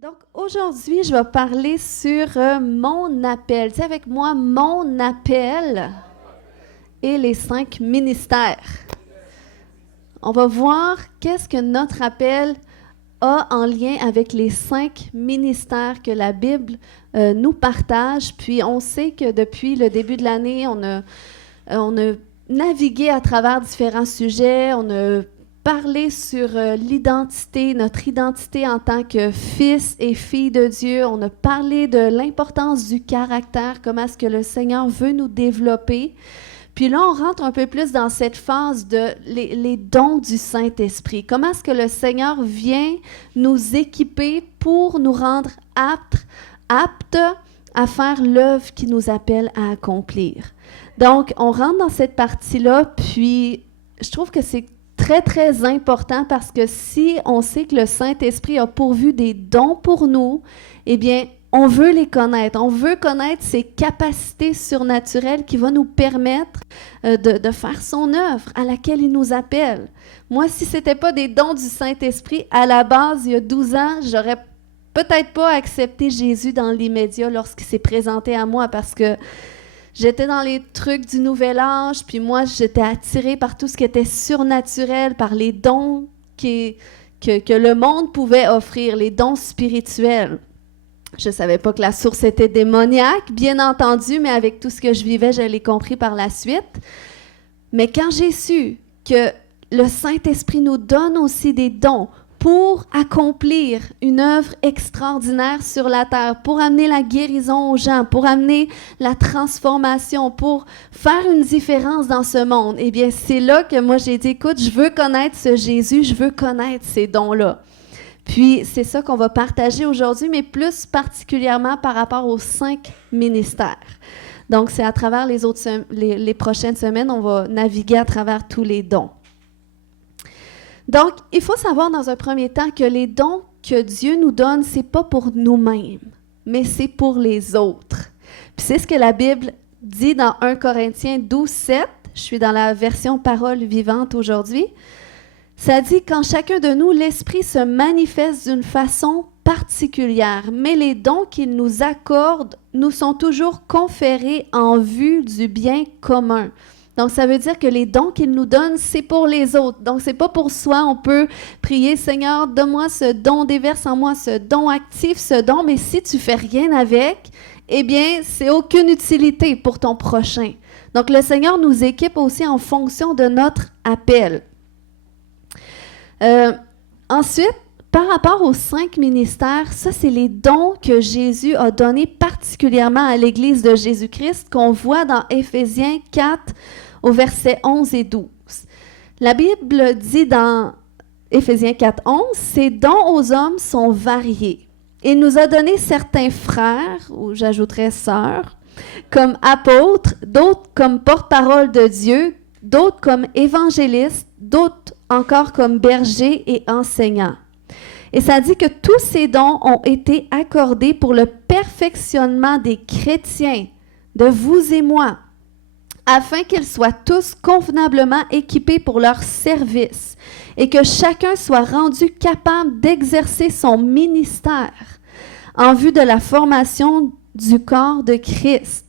Donc aujourd'hui, je vais parler sur mon appel. Tu sais, avec moi, mon appel et les 5 ministères. On va voir qu'est-ce que notre appel a en lien avec les 5 ministères que la Bible nous partage. Puis on sait que depuis le début de l'année, on a navigué à travers différents sujets, on a parlé sur l'identité, notre identité en tant que fils et fille de Dieu. On a parlé de l'importance du caractère, comment est-ce que le Seigneur veut nous développer. Puis là, on rentre un peu plus dans cette phase de les dons du Saint-Esprit. Comment est-ce que le Seigneur vient nous équiper pour nous rendre aptes à faire l'œuvre qu'il nous appelle à accomplir. Donc, on rentre dans cette partie-là, puis je trouve que c'est très, très important parce que si on sait que le Saint-Esprit a pourvu des dons pour nous, eh bien, on veut les connaître. On veut connaître ses capacités surnaturelles qui vont nous permettre de faire son œuvre à laquelle il nous appelle. Moi, si ce n'était pas des dons du Saint-Esprit, à la base, il y a 12 ans, j'aurais peut-être pas accepté Jésus dans l'immédiat lorsqu'il s'est présenté à moi parce que j'étais dans les trucs du nouvel âge, puis moi, j'étais attirée par tout ce qui était surnaturel, par les dons que le monde pouvait offrir, les dons spirituels. Je ne savais pas que la source était démoniaque, bien entendu, mais avec tout ce que je vivais, je l'ai compris par la suite. Mais quand j'ai su que le Saint-Esprit nous donne aussi des dons pour accomplir une œuvre extraordinaire sur la terre, pour amener la guérison aux gens, pour amener la transformation, pour faire une différence dans ce monde, eh bien, c'est là que moi j'ai dit, écoute, je veux connaître ce Jésus, je veux connaître ces dons-là. Puis, c'est ça qu'on va partager aujourd'hui, mais plus particulièrement par rapport aux 5 ministères. Donc, c'est à travers les prochaines semaines, on va naviguer à travers tous les dons. Donc, il faut savoir dans un premier temps que les dons que Dieu nous donne, ce n'est pas pour nous-mêmes, mais c'est pour les autres. Puis c'est ce que la Bible dit dans 1 Corinthiens 12, 7. Je suis dans la version Parole vivante aujourd'hui. Ça dit, quand chacun de nous, l'Esprit se manifeste d'une façon particulière, mais les dons qu'il nous accorde nous sont toujours conférés en vue du bien commun. Donc, ça veut dire que les dons qu'il nous donne, c'est pour les autres. Donc, c'est pas pour soi. On peut prier, Seigneur, donne-moi ce don, déverse en moi ce don, active ce don, mais si tu fais rien avec, eh bien, c'est aucune utilité pour ton prochain. Donc, le Seigneur nous équipe aussi en fonction de notre appel. Ensuite, par rapport aux 5 ministères, ça, c'est les dons que Jésus a donnés particulièrement à l'Église de Jésus-Christ qu'on voit dans Éphésiens 4 au verset 11 et 12. La Bible dit dans Éphésiens 4, 11, « Ces dons aux hommes sont variés. Il nous a donné certains frères, ou j'ajouterais sœurs, comme apôtres, d'autres comme porte-parole de Dieu, d'autres comme évangélistes, d'autres encore comme bergers et enseignants. » Et ça dit que tous ces dons ont été accordés pour le perfectionnement des chrétiens, de vous et moi, afin qu'ils soient tous convenablement équipés pour leur service et que chacun soit rendu capable d'exercer son ministère en vue de la formation du corps de Christ.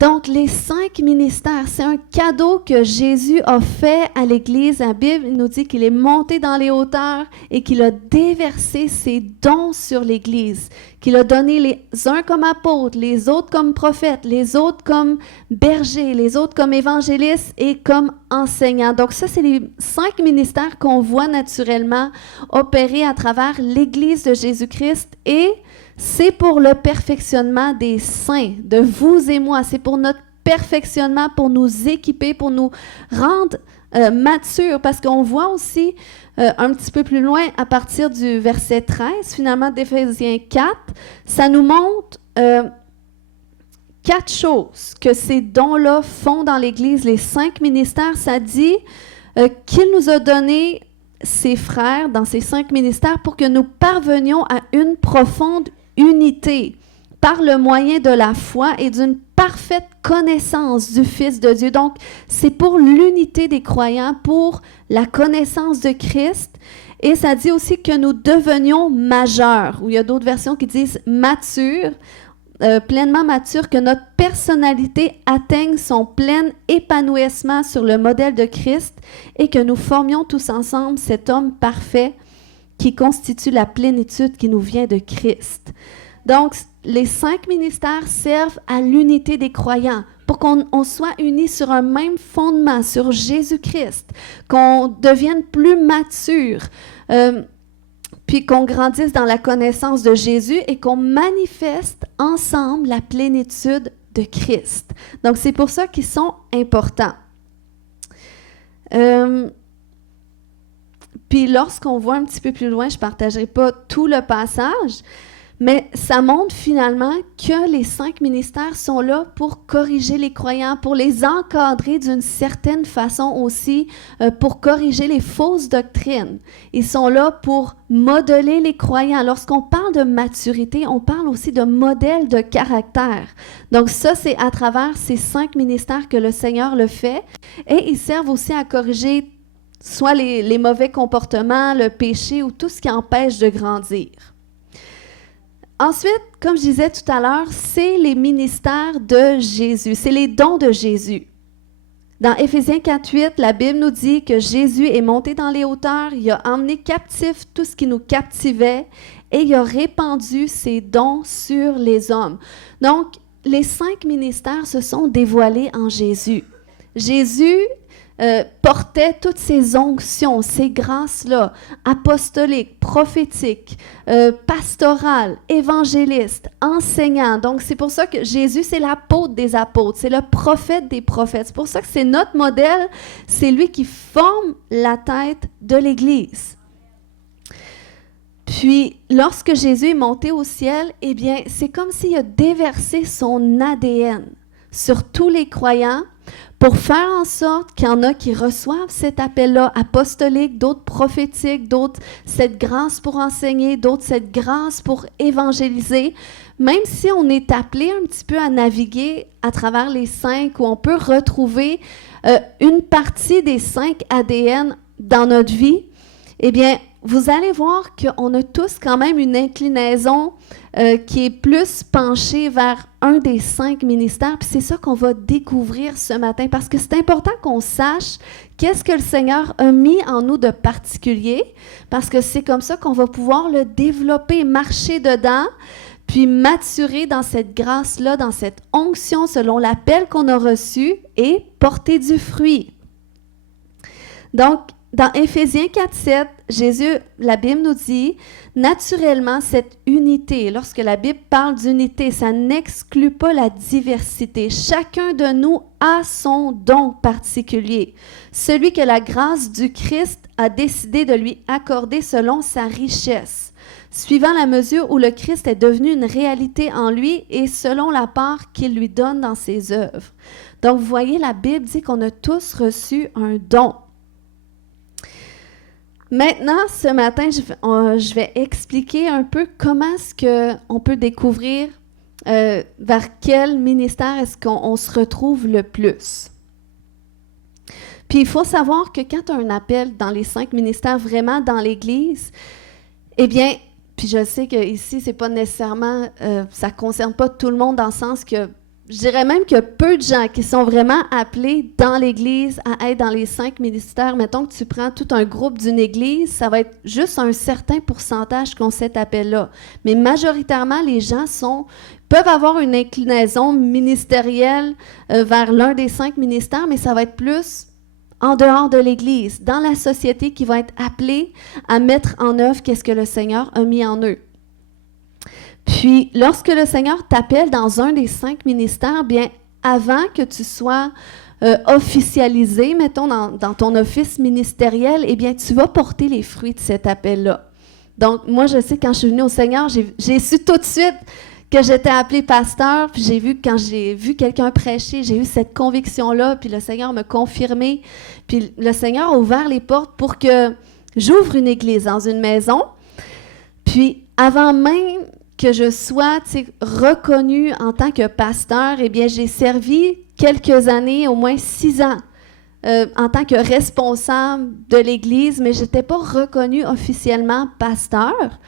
Donc, les 5 ministères, c'est un cadeau que Jésus a fait à l'Église. La Bible nous dit qu'il est monté dans les hauteurs et qu'il a déversé ses dons sur l'Église, qu'il a donné les uns comme apôtres, les autres comme prophètes, les autres comme bergers, les autres comme évangélistes et comme enseignants. Donc, ça, c'est les 5 ministères qu'on voit naturellement opérer à travers l'Église de Jésus-Christ et c'est pour le perfectionnement des saints, de vous et moi. C'est pour notre perfectionnement, pour nous équiper, pour nous rendre matures. Parce qu'on voit aussi un petit peu plus loin, à partir du verset 13, finalement, d'Éphésiens 4, ça nous montre 4 choses que ces dons-là font dans l'Église. Les 5 ministères, ça dit qu'il nous a donné ses frères dans ces 5 ministères pour que nous parvenions à une profonde unité par le moyen de la foi et d'une parfaite connaissance du Fils de Dieu. Donc, c'est pour l'unité des croyants, pour la connaissance de Christ Et ça dit aussi que nous devenions majeurs, ou il y a d'autres versions qui disent matures, pleinement matures, que notre personnalité atteigne son plein épanouissement sur le modèle de Christ et que nous formions tous ensemble cet homme parfait qui constitue la plénitude qui nous vient de Christ. Donc, les 5 ministères servent à l'unité des croyants pour qu'on soit unis sur un même fondement, sur Jésus-Christ, qu'on devienne plus mature, puis qu'on grandisse dans la connaissance de Jésus et qu'on manifeste ensemble la plénitude de Christ. Donc, c'est pour ça qu'ils sont importants. Puis lorsqu'on voit un petit peu plus loin, je ne partagerai pas tout le passage, mais ça montre finalement que les 5 ministères sont là pour corriger les croyants, pour les encadrer d'une certaine façon aussi, pour corriger les fausses doctrines. Ils sont là pour modeler les croyants. Lorsqu'on parle de maturité, on parle aussi de modèle de caractère. Donc ça, c'est à travers ces 5 ministères que le Seigneur le fait. Et ils servent aussi à corriger soit les mauvais comportements, le péché ou tout ce qui empêche de grandir. Ensuite, comme je disais tout à l'heure, c'est les ministères de Jésus, c'est les dons de Jésus. Dans Éphésiens 4:8, la Bible nous dit que Jésus est monté dans les hauteurs, il a emmené captif tout ce qui nous captivait et il a répandu ses dons sur les hommes. Donc, les 5 ministères se sont dévoilés en Jésus. Jésus portait toutes ces onctions, ces grâces-là, apostoliques, prophétiques, pastorales, évangélistes, enseignants. Donc, c'est pour ça que Jésus, c'est l'apôtre des apôtres, c'est le prophète des prophètes. C'est pour ça que c'est notre modèle, c'est lui qui forme la tête de l'Église. Puis, lorsque Jésus est monté au ciel, eh bien, c'est comme s'il a déversé son ADN sur tous les croyants, pour faire en sorte qu'il y en a qui reçoivent cet appel-là apostolique, d'autres prophétiques, d'autres cette grâce pour enseigner, d'autres cette grâce pour évangéliser. Même si on est appelé un petit peu à naviguer à travers les 5, où on peut retrouver une partie des 5 ADN dans notre vie, eh bien, vous allez voir qu'on a tous quand même une inclinaison qui est plus penchée vers un des 5 ministères. Puis c'est ça qu'on va découvrir ce matin, parce que c'est important qu'on sache qu'est-ce que le Seigneur a mis en nous de particulier, parce que c'est comme ça qu'on va pouvoir le développer, marcher dedans, puis maturer dans cette grâce-là, dans cette onction selon l'appel qu'on a reçu et porter du fruit. Donc, dans Éphésiens 4:7, Jésus, la Bible nous dit, naturellement, cette unité, lorsque la Bible parle d'unité, ça n'exclut pas la diversité. Chacun de nous a son don particulier, celui que la grâce du Christ a décidé de lui accorder selon sa richesse, suivant la mesure où le Christ est devenu une réalité en lui et selon la part qu'il lui donne dans ses œuvres. Donc, vous voyez, la Bible dit qu'on a tous reçu un don. Maintenant, ce matin, je vais expliquer un peu comment est-ce qu'on peut découvrir vers quel ministère est-ce qu'on se retrouve le plus. Puis, il faut savoir que quand tu as un appel dans les 5 ministères vraiment dans l'Église, eh bien, puis je sais qu'ici, c'est pas nécessairement, ça ne concerne pas tout le monde dans le sens que je dirais même qu'il y a peu de gens qui sont vraiment appelés dans l'Église à être dans les 5 ministères. Mettons que tu prends tout un groupe d'une Église, ça va être juste un certain pourcentage qui ont cet appel-là. Mais majoritairement, les gens peuvent avoir une inclinaison ministérielle vers l'un des 5 ministères, mais ça va être plus en dehors de l'Église, dans la société qui va être appelée à mettre en œuvre qu'est-ce que le Seigneur a mis en eux. Puis, lorsque le Seigneur t'appelle dans un des 5 ministères, bien, avant que tu sois officialisé, mettons, dans ton office ministériel, eh bien, tu vas porter les fruits de cet appel-là. Donc, moi, je sais, quand je suis venue au Seigneur, j'ai su tout de suite que j'étais appelée pasteur, puis quand j'ai vu quelqu'un prêcher, j'ai eu cette conviction-là, puis le Seigneur m'a confirmé, puis le Seigneur a ouvert les portes pour que j'ouvre une église dans une maison. Puis, avant même que je sois reconnue en tant que pasteur, eh bien, j'ai servi quelques années, au moins 6 ans, en tant que responsable de l'Église, mais je n'étais pas reconnue officiellement pasteur.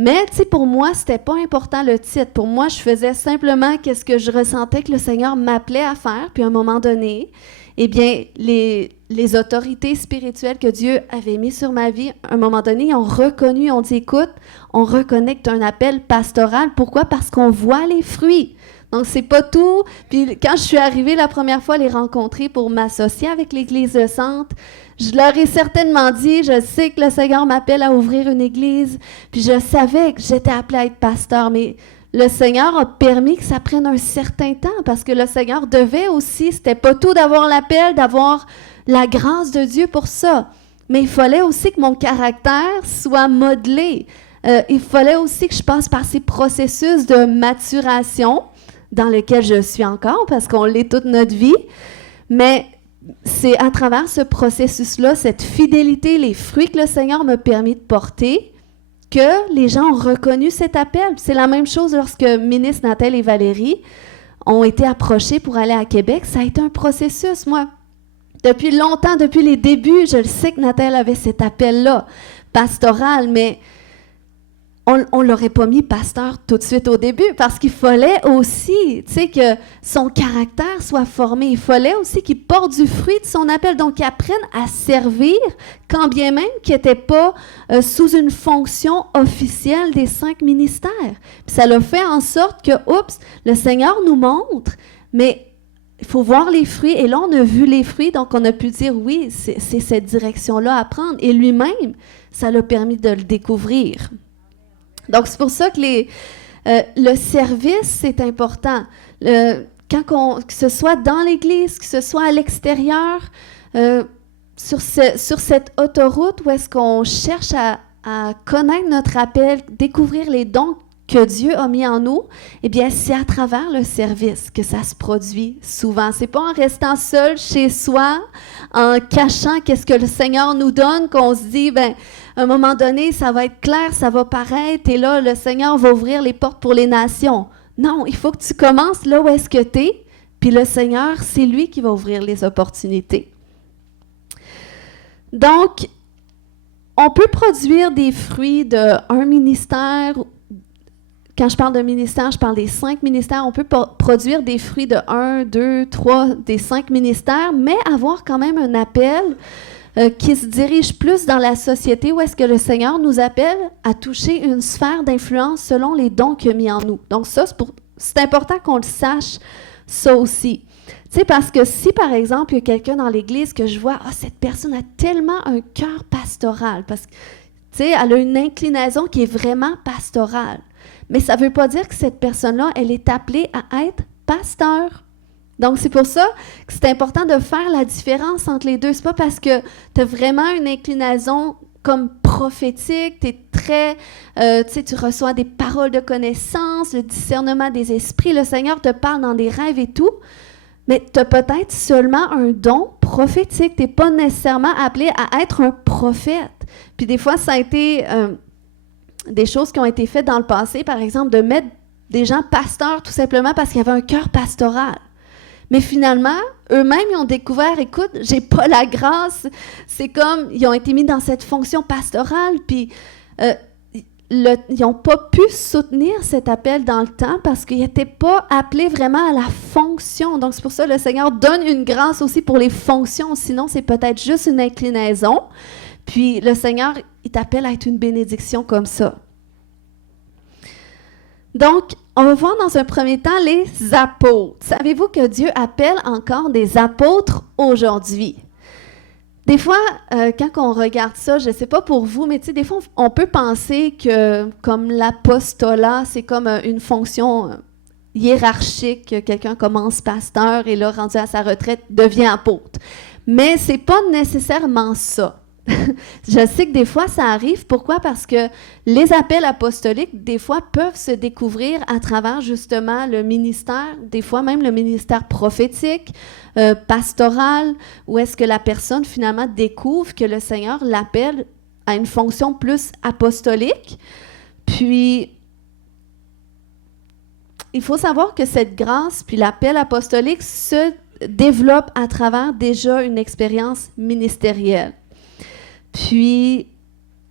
Mais, tu sais, pour moi, c'était pas important le titre. Pour moi, je faisais simplement qu'est-ce que je ressentais que le Seigneur m'appelait à faire. Puis à un moment donné, eh bien, les autorités spirituelles que Dieu avait mis sur ma vie, à un moment donné, ils ont reconnu, ont dit, écoute, on reconnaît que tu as un appel pastoral. Pourquoi? Parce qu'on voit les fruits. Donc, c'est pas tout. Puis quand je suis arrivée la première fois les rencontrer pour m'associer avec l'Église de Centre, je leur ai certainement dit, je sais que le Seigneur m'appelle à ouvrir une église, puis je savais que j'étais appelée à être pasteur, mais le Seigneur a permis que ça prenne un certain temps, parce que le Seigneur devait aussi, c'était pas tout d'avoir l'appel, d'avoir la grâce de Dieu pour ça, mais il fallait aussi que mon caractère soit modelé. Il fallait aussi que je passe par ces processus de maturation, dans lesquels je suis encore, parce qu'on l'est toute notre vie, mais c'est à travers ce processus-là, cette fidélité, les fruits que le Seigneur m'a permis de porter, que les gens ont reconnu cet appel. C'est la même chose lorsque ministre Nathalie et Valérie ont été approchés pour aller à Québec. Ça a été un processus, moi. Depuis longtemps, depuis les débuts, je le sais que Nathalie avait cet appel-là, pastoral, mais on ne l'aurait pas mis pasteur tout de suite au début parce qu'il fallait aussi, tu sais, que son caractère soit formé. Il fallait aussi qu'il porte du fruit de son appel, donc qu'il apprenne à servir, quand bien même qu'il n'était pas sous une fonction officielle des 5 ministères. Puis ça l'a fait en sorte que, le Seigneur nous montre, mais il faut voir les fruits. Et là, on a vu les fruits, donc on a pu dire, oui, c'est cette direction-là à prendre. Et lui-même, ça l'a permis de le découvrir. Donc, c'est pour ça que le service, c'est important. Que ce soit dans l'Église, que ce soit à l'extérieur, sur cette autoroute où est-ce qu'on cherche à connaître notre appel, découvrir les dons que Dieu a mis en nous, eh bien, c'est à travers le service que ça se produit souvent. C'est pas en restant seul chez soi, en cachant qu'est-ce que le Seigneur nous donne, qu'on se dit, à un moment donné, ça va être clair, ça va paraître, et là, le Seigneur va ouvrir les portes pour les nations. Non, il faut que tu commences là où est-ce que tu es, puis le Seigneur, c'est lui qui va ouvrir les opportunités. Donc, on peut produire des fruits d'un ministère. Quand je parle de ministère, je parle des 5 ministères. On peut produire des fruits de 1, 2, 3, des 5 ministères, mais avoir quand même un appel qui se dirige plus dans la société où est-ce que le Seigneur nous appelle à toucher une sphère d'influence selon les dons qu'il a mis en nous. Donc ça, c'est important qu'on le sache, ça aussi. Tu sais, parce que si, par exemple, il y a quelqu'un dans l'Église que je vois, cette personne a tellement un cœur pastoral, parce que, tu sais, elle a une inclinaison qui est vraiment pastorale. Mais ça ne veut pas dire que cette personne-là, elle est appelée à être pasteur. Donc, c'est pour ça que c'est important de faire la différence entre les deux. Ce n'est pas parce que tu as vraiment une inclinaison comme prophétique, tu es très, tu sais, tu reçois des paroles de connaissance, le discernement des esprits, le Seigneur te parle dans des rêves et tout, mais tu as peut-être seulement un don prophétique. Tu n'es pas nécessairement appelé à être un prophète. Puis des fois, ça a été des choses qui ont été faites dans le passé, par exemple, de mettre des gens pasteurs tout simplement parce qu'il y avait un cœur pastoral. Mais finalement, eux-mêmes, ils ont découvert, écoute, j'ai pas la grâce. C'est comme, ils ont été mis dans cette fonction pastorale, puis ils n'ont pas pu soutenir cet appel dans le temps parce qu'ils n'étaient pas appelés vraiment à la fonction. Donc, c'est pour ça que le Seigneur donne une grâce aussi pour les fonctions. Sinon, c'est peut-être juste une inclinaison. Puis, le Seigneur, il t'appelle à être une bénédiction comme ça. Donc, on va voir dans un premier temps les apôtres. Savez-vous que Dieu appelle encore des apôtres aujourd'hui? Des fois, quand on regarde ça, je ne sais pas pour vous, mais tu sais, des fois, on peut penser que comme l'apostolat, c'est comme une fonction hiérarchique, que quelqu'un commence pasteur et là, rendu à sa retraite, devient apôtre. Mais ce n'est pas nécessairement ça. Je sais que des fois, ça arrive. Pourquoi? Parce que les appels apostoliques, des fois, peuvent se découvrir à travers justement le ministère, des fois même le ministère prophétique, pastoral, où est-ce que la personne finalement découvre que le Seigneur l'appelle à une fonction plus apostolique. Puis, il faut savoir que cette grâce, puis l'appel apostolique se développent à travers déjà une expérience ministérielle. Puis,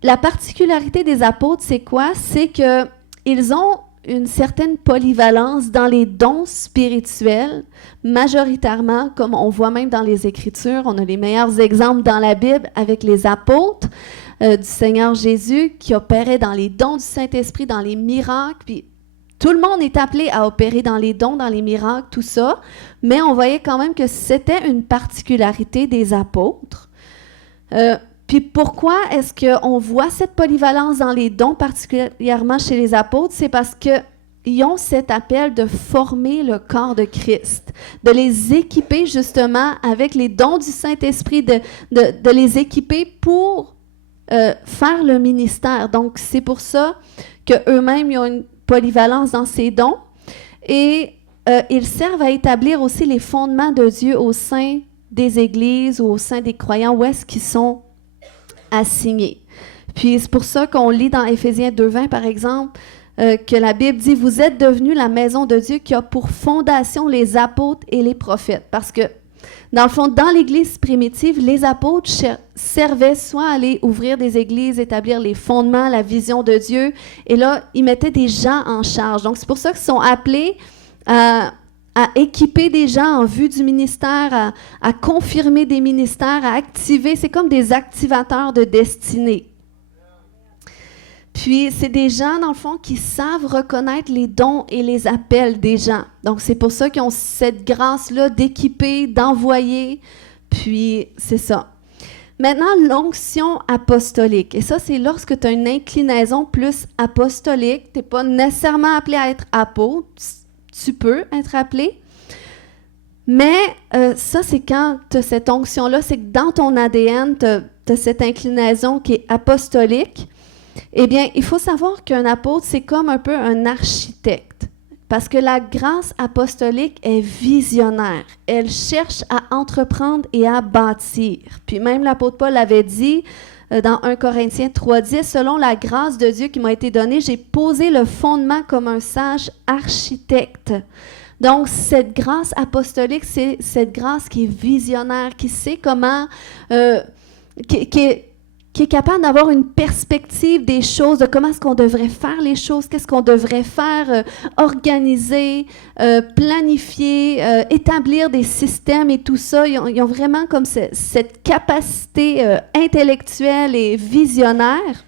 la particularité des apôtres, c'est quoi? C'est qu'ils ont une certaine polyvalence dans les dons spirituels, majoritairement, comme on voit même dans les Écritures. On a les meilleurs exemples dans la Bible avec les apôtres du Seigneur Jésus qui opéraient dans les dons du Saint-Esprit, dans les miracles. Puis tout le monde est appelé à opérer dans les dons, dans les miracles, tout ça. Mais on voyait quand même que c'était une particularité des apôtres. Puis pourquoi est-ce qu'on voit cette polyvalence dans les dons, particulièrement chez les apôtres? C'est parce qu'ils ont cet appel de former le corps de Christ, de les équiper justement avec les dons du Saint-Esprit, de les équiper pour faire le ministère. Donc, c'est pour ça qu'eux-mêmes, ils ont une polyvalence dans ces dons. Et ils servent à établir aussi les fondements de Dieu au sein des églises ou au sein des croyants, où est-ce qu'ils sont assignés. Puis c'est pour ça qu'on lit dans Éphésiens 2:20, par exemple, que la Bible dit « Vous êtes devenus la maison de Dieu qui a pour fondation les apôtres et les prophètes. » Parce que, dans le fond, dans l'Église primitive, les apôtres servaient soit à aller ouvrir des églises, établir les fondements, la vision de Dieu, et là, ils mettaient des gens en charge. Donc, c'est pour ça qu'ils sont appelés à équiper des gens en vue du ministère, à confirmer des ministères, à activer. C'est comme des activateurs de destinée. Puis, c'est des gens, dans le fond, qui savent reconnaître les dons et les appels des gens. Donc, c'est pour ça qu'ils ont cette grâce-là d'équiper, d'envoyer. Puis, c'est ça. Maintenant, l'onction apostolique. Et ça, c'est lorsque tu as une inclinaison plus apostolique. Tu n'es pas nécessairement appelé à être apôtre. Tu peux être appelé. Mais ça, c'est quand tu as cette onction-là, c'est que dans ton ADN, tu as cette inclinaison qui est apostolique. Eh bien, il faut savoir qu'un apôtre, c'est comme un peu un architecte. Parce que la grâce apostolique est visionnaire. Elle cherche à entreprendre et à bâtir. Puis même l'apôtre Paul avait dit dans 1 Corinthiens 3:10, « Selon la grâce de Dieu qui m'a été donnée, j'ai posé le fondement comme un sage architecte. » Donc, cette grâce apostolique, c'est cette grâce qui est visionnaire, qui sait comment, qui est capable d'avoir une perspective des choses, de comment est-ce qu'on devrait faire les choses, qu'est-ce qu'on devrait faire, organiser, planifier, établir des systèmes et tout ça. Ils ont vraiment comme cette capacité intellectuelle et visionnaire.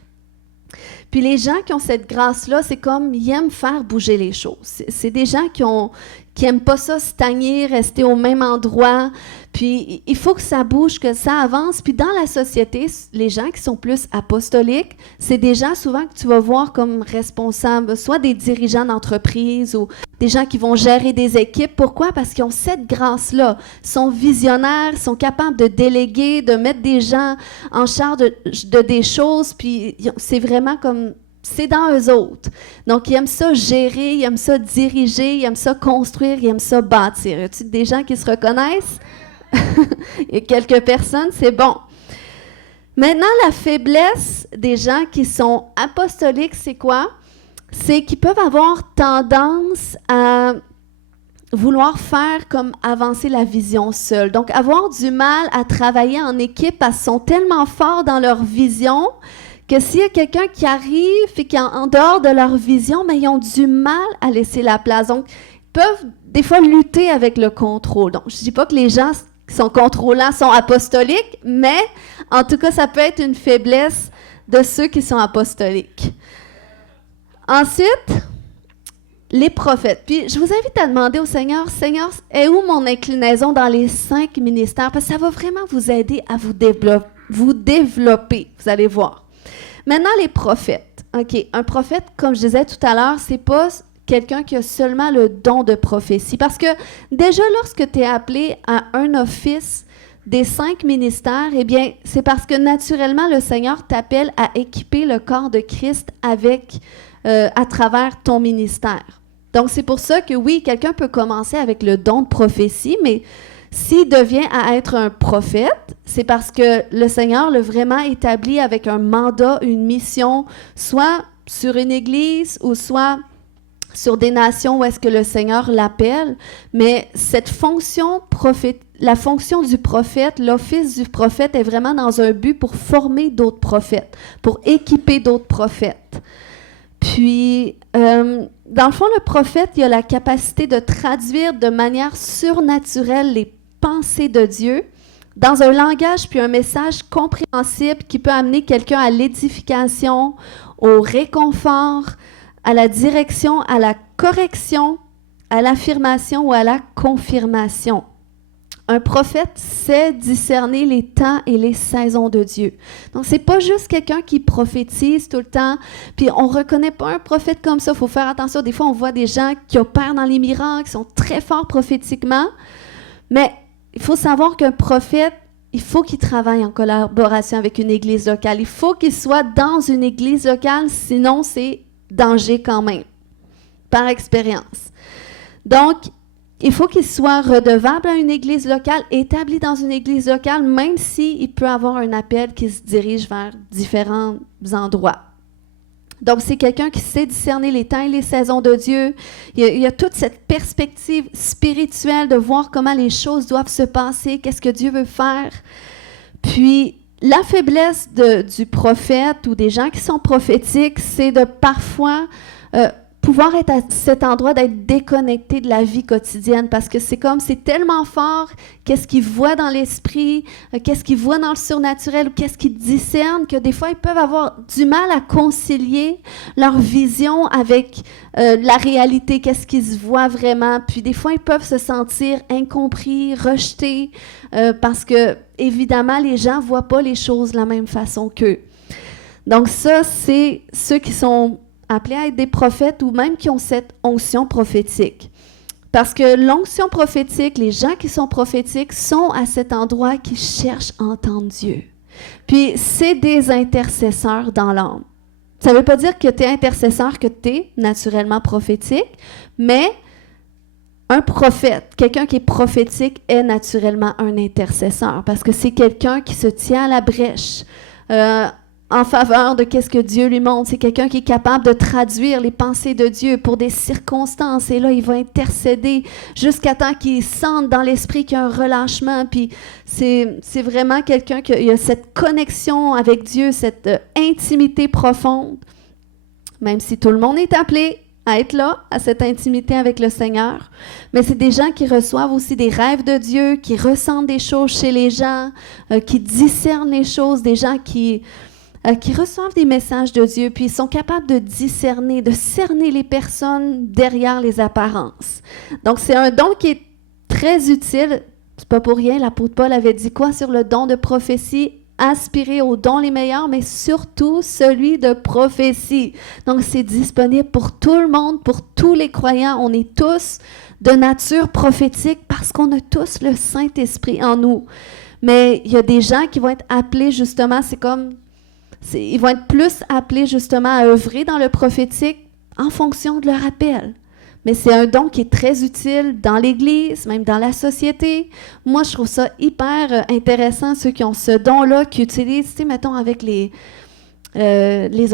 Puis les gens qui ont cette grâce-là, c'est comme, ils aiment faire bouger les choses. C'est des gens qui aiment pas ça stagner, rester au même endroit. Puis il faut que ça bouge, que ça avance. Puis dans la société, les gens qui sont plus apostoliques, c'est des gens souvent que tu vas voir comme responsables, soit des dirigeants d'entreprise ou des gens qui vont gérer des équipes. Pourquoi? Parce qu'ils ont cette grâce-là. Ils sont visionnaires, ils sont capables de déléguer, de mettre des gens en charge de des choses. Puis c'est vraiment comme... C'est dans eux autres. Donc, ils aiment ça gérer, ils aiment ça diriger, ils aiment ça construire, ils aiment ça bâtir. Y a-t-il des gens qui se reconnaissent? Il y a quelques personnes, c'est bon. Maintenant, la faiblesse des gens qui sont apostoliques, c'est quoi? C'est qu'ils peuvent avoir tendance à vouloir faire comme avancer la vision seule. Donc, avoir du mal à travailler en équipe parce qu'ils sont tellement forts dans leur vision que s'il y a quelqu'un qui arrive et qui est en dehors de leur vision, mais ils ont du mal à laisser la place. Donc, ils peuvent des fois lutter avec le contrôle. Donc, je ne dis pas que les gens qui sont contrôlants sont apostoliques, mais en tout cas, ça peut être une faiblesse de ceux qui sont apostoliques. Ensuite, les prophètes. Puis, je vous invite à demander au Seigneur, « Seigneur, est où mon inclinaison dans les 5 ministères? » Parce que ça va vraiment vous aider à vous développer, vous allez voir. Maintenant, les prophètes. OK, un prophète, comme je disais tout à l'heure, c'est pas quelqu'un qui a seulement le don de prophétie. Parce que déjà, lorsque tu es appelé à un office des 5 ministères, eh bien, c'est parce que naturellement, le Seigneur t'appelle à équiper le corps de Christ à travers ton ministère. Donc, c'est pour ça que oui, quelqu'un peut commencer avec le don de prophétie, mais s'il devient à être un prophète, c'est parce que le Seigneur l'a vraiment établi avec un mandat, une mission, soit sur une église ou soit sur des nations où est-ce que le Seigneur l'appelle, mais cette fonction la fonction du prophète, l'office du prophète est vraiment dans un but pour former d'autres prophètes, pour équiper d'autres prophètes. Puis, dans le fond, le prophète, il a la capacité de traduire de manière surnaturelle les pensées de Dieu dans un langage puis un message compréhensible qui peut amener quelqu'un à l'édification, au réconfort, à la direction, à la correction, à l'affirmation ou à la confirmation. Un prophète sait discerner les temps et les saisons de Dieu. Donc, c'est pas juste quelqu'un qui prophétise tout le temps, puis on reconnaît pas un prophète comme ça. Il faut faire attention. Des fois, on voit des gens qui opèrent dans les miracles, qui sont très forts prophétiquement, mais il faut savoir qu'un prophète, il faut qu'il travaille en collaboration avec une église locale. Il faut qu'il soit dans une église locale, sinon c'est danger quand même, par expérience. Donc, il faut qu'il soit redevable à une église locale, établi dans une église locale, même s'il peut avoir un appel qui se dirige vers différents endroits. Donc, c'est quelqu'un qui sait discerner les temps et les saisons de Dieu. Il y a toute cette perspective spirituelle de voir comment les choses doivent se passer, qu'est-ce que Dieu veut faire. Puis, la faiblesse du prophète ou des gens qui sont prophétiques, c'est de parfois pouvoir être à cet endroit d'être déconnecté de la vie quotidienne parce que c'est tellement fort, qu'est-ce qu'ils voient dans l'esprit, qu'est-ce qu'ils voient dans le surnaturel ou qu'est-ce qu'ils discernent, que des fois ils peuvent avoir du mal à concilier leur vision avec la réalité, qu'est-ce qu'ils se voient vraiment. Puis des fois ils peuvent se sentir incompris, rejetés parce que évidemment les gens ne voient pas les choses de la même façon qu'eux. Donc ça, c'est ceux qui sont appelés à être des prophètes ou même qui ont cette onction prophétique. Parce que l'onction prophétique, les gens qui sont prophétiques sont à cet endroit qui cherchent à entendre Dieu. Puis, c'est des intercesseurs dans l'âme. Ça ne veut pas dire que tu es intercesseur, que tu es naturellement prophétique, mais un prophète, quelqu'un qui est prophétique, est naturellement un intercesseur parce que c'est quelqu'un qui se tient à la brèche en faveur de qu'est-ce que Dieu lui montre. C'est quelqu'un qui est capable de traduire les pensées de Dieu pour des circonstances. Et là, il va intercéder jusqu'à temps qu'il sente dans l'esprit qu'il y a un relâchement. Puis c'est vraiment quelqu'un qui a cette connexion avec Dieu, cette intimité profonde. Même si tout le monde est appelé à être là, à cette intimité avec le Seigneur. Mais c'est des gens qui reçoivent aussi des rêves de Dieu, qui ressentent des choses chez les gens, qui discernent les choses, des gens qui reçoivent des messages de Dieu, puis ils sont capables de discerner, de cerner les personnes derrière les apparences. Donc, c'est un don qui est très utile. C'est pas pour rien, l'apôtre Paul avait dit quoi sur le don de prophétie? Aspirer aux dons les meilleurs, mais surtout celui de prophétie. Donc, c'est disponible pour tout le monde, pour tous les croyants. On est tous de nature prophétique parce qu'on a tous le Saint-Esprit en nous. Mais il y a des gens qui vont être appelés justement, ils vont être plus appelés justement à œuvrer dans le prophétique en fonction de leur appel. Mais c'est un don qui est très utile dans l'Église, même dans la société. Moi, je trouve ça hyper intéressant, ceux qui ont ce don-là, qui utilisent, tu sais, mettons, avec les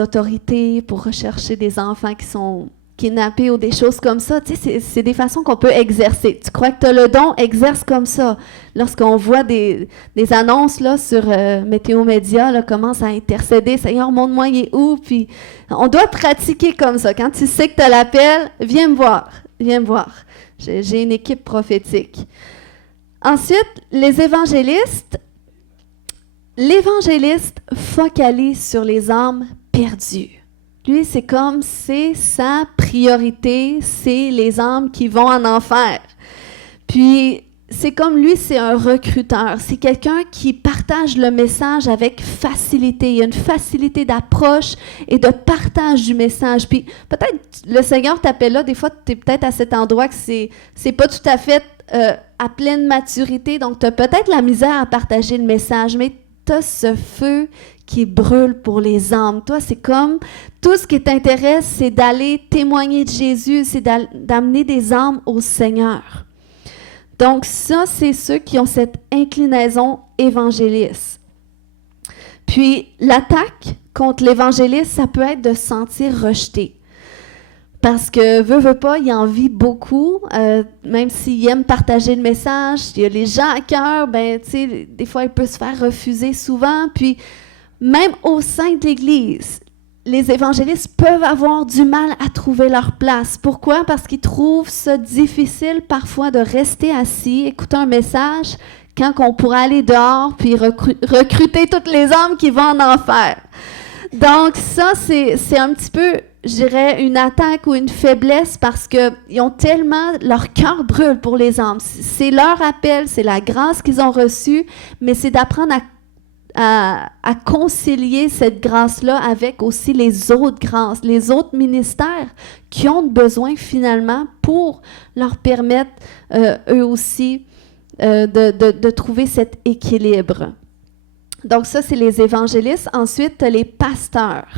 autorités pour rechercher des enfants qui sont kidnappés ou des choses comme ça. Tu sais, c'est des façons qu'on peut exercer. Tu crois que tu as le don, exerce comme ça. Lorsqu'on voit des annonces là, sur Météo Média, là, commence à intercéder, Seigneur, montre-moi, il est où? Puis on doit pratiquer comme ça. Quand tu sais que tu as l'appel, viens me voir. Viens me voir. J'ai une équipe prophétique. Ensuite, les évangélistes. L'évangéliste focalise sur les âmes perdues. Lui, c'est sa priorité, c'est les âmes qui vont en enfer. Puis, c'est comme lui, c'est un recruteur. C'est quelqu'un qui partage le message avec facilité. Il y a une facilité d'approche et de partage du message. Puis, peut-être, le Seigneur t'appelle là, des fois, tu es peut-être à cet endroit que c'est pas tout à fait à pleine maturité, donc tu as peut-être la misère à partager le message, mais tu as ce feu qui brûle pour les âmes. Toi, c'est comme, tout ce qui t'intéresse, c'est d'aller témoigner de Jésus, c'est d'amener des âmes au Seigneur. Donc ça, c'est ceux qui ont cette inclinaison évangéliste. Puis, l'attaque contre l'évangéliste, ça peut être de se sentir rejeté. Parce que, veut pas, il en vit beaucoup, même s'il aime partager le message, il y a les gens à cœur, ben, tu sais, des fois, il peut se faire refuser souvent. Puis, même au sein de l'Église, les évangélistes peuvent avoir du mal à trouver leur place. Pourquoi? Parce qu'ils trouvent ça difficile parfois de rester assis, écouter un message, quand on pourrait aller dehors puis recruter toutes les âmes qui vont en enfer. Donc ça, c'est un petit peu, je dirais, une attaque ou une faiblesse parce qu'ils ont tellement, leur cœur brûle pour les âmes. C'est leur appel, c'est la grâce qu'ils ont reçue, mais c'est d'apprendre à concilier cette grâce-là avec aussi les autres grâces, les autres ministères qui ont besoin finalement pour leur permettre eux aussi de trouver cet équilibre. Donc ça, c'est les évangélistes. Ensuite, tu as les pasteurs.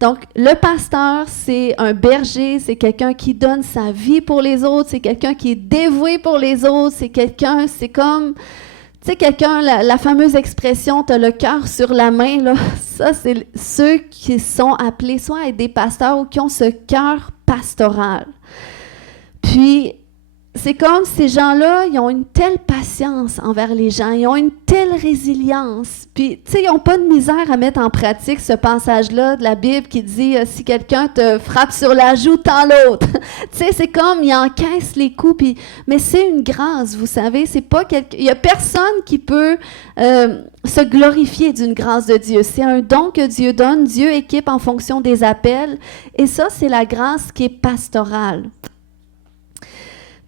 Donc, le pasteur, c'est un berger, c'est quelqu'un qui donne sa vie pour les autres, c'est quelqu'un qui est dévoué pour les autres, c'est comme... Tu sais, la fameuse expression « t'as le cœur sur la main », là, ça, c'est ceux qui sont appelés soit à être des pasteurs ou qui ont ce cœur pastoral. Puis, c'est comme ces gens-là, ils ont une telle patience envers les gens, ils ont une telle résilience. Puis, tu sais, ils n'ont pas de misère à mettre en pratique ce passage-là de la Bible qui dit « si quelqu'un te frappe sur la joue, tends l'autre ». Tu sais, c'est comme, ils encaissent les coups, puis, mais c'est une grâce, vous savez, c'est pas il n'y a personne qui peut se glorifier d'une grâce de Dieu. C'est un don que Dieu donne, Dieu équipe en fonction des appels, et ça, c'est la grâce qui est pastorale.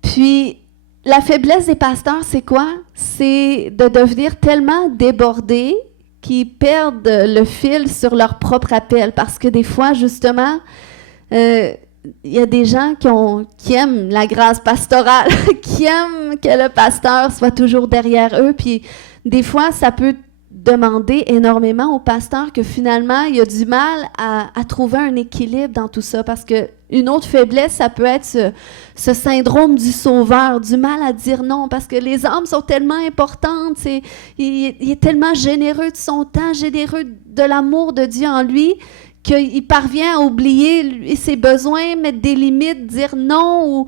Puis, la faiblesse des pasteurs, c'est quoi? C'est de devenir tellement débordés qu'ils perdent le fil sur leur propre appel. Parce que des fois, justement, il y a des gens qui aiment la grâce pastorale, qui aiment que le pasteur soit toujours derrière eux. Puis, des fois, ça peut demander énormément au pasteur que finalement, il a du mal à trouver un équilibre dans tout ça. Parce que une autre faiblesse, ça peut être ce syndrome du sauveur, du mal à dire non, parce que les âmes sont tellement importantes, il est tellement généreux de son temps, généreux de l'amour de Dieu en lui, qu'il parvient à oublier ses besoins, mettre des limites, dire non, ou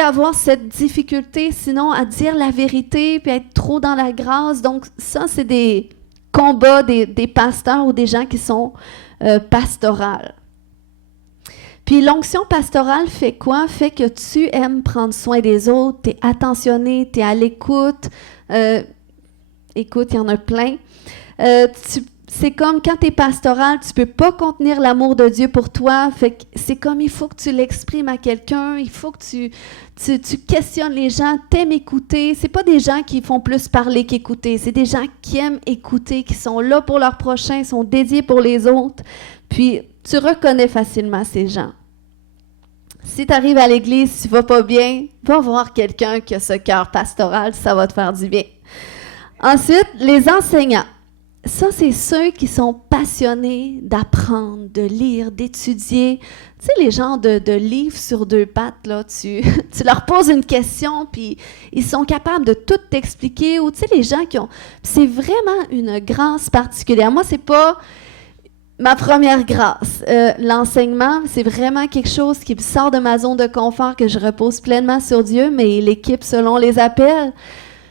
avoir cette difficulté, sinon à dire la vérité, puis être trop dans la grâce. Donc ça, c'est des combats des pasteurs ou des gens qui sont pastorales. Puis l'onction pastorale fait quoi? Fait que tu aimes prendre soin des autres, tu es attentionné, tu es à l'écoute. Écoute, il y en a plein. C'est comme quand tu es pastoral, tu ne peux pas contenir l'amour de Dieu pour toi. Fait que c'est comme il faut que tu l'exprimes à quelqu'un, il faut que tu questionnes les gens, t'aimes écouter. Ce n'est pas des gens qui font plus parler qu'écouter, c'est des gens qui aiment écouter, qui sont là pour leurs prochains, sont dédiés pour les autres. Puis, tu reconnais facilement ces gens. Si tu arrives à l'église, tu ne vas pas bien, va voir quelqu'un qui a ce cœur pastoral, ça va te faire du bien. Ensuite, les enseignants. Ça, c'est ceux qui sont passionnés d'apprendre, de lire, d'étudier. Tu sais, les gens de livres sur deux pattes, là, tu leur poses une question, puis ils sont capables de tout t'expliquer. Ou tu sais, les gens qui ont... C'est vraiment une grâce particulière. Moi, c'est pas... Ma première grâce, l'enseignement, c'est vraiment quelque chose qui me sort de ma zone de confort, que je repose pleinement sur Dieu, mais l'équipe selon les appels.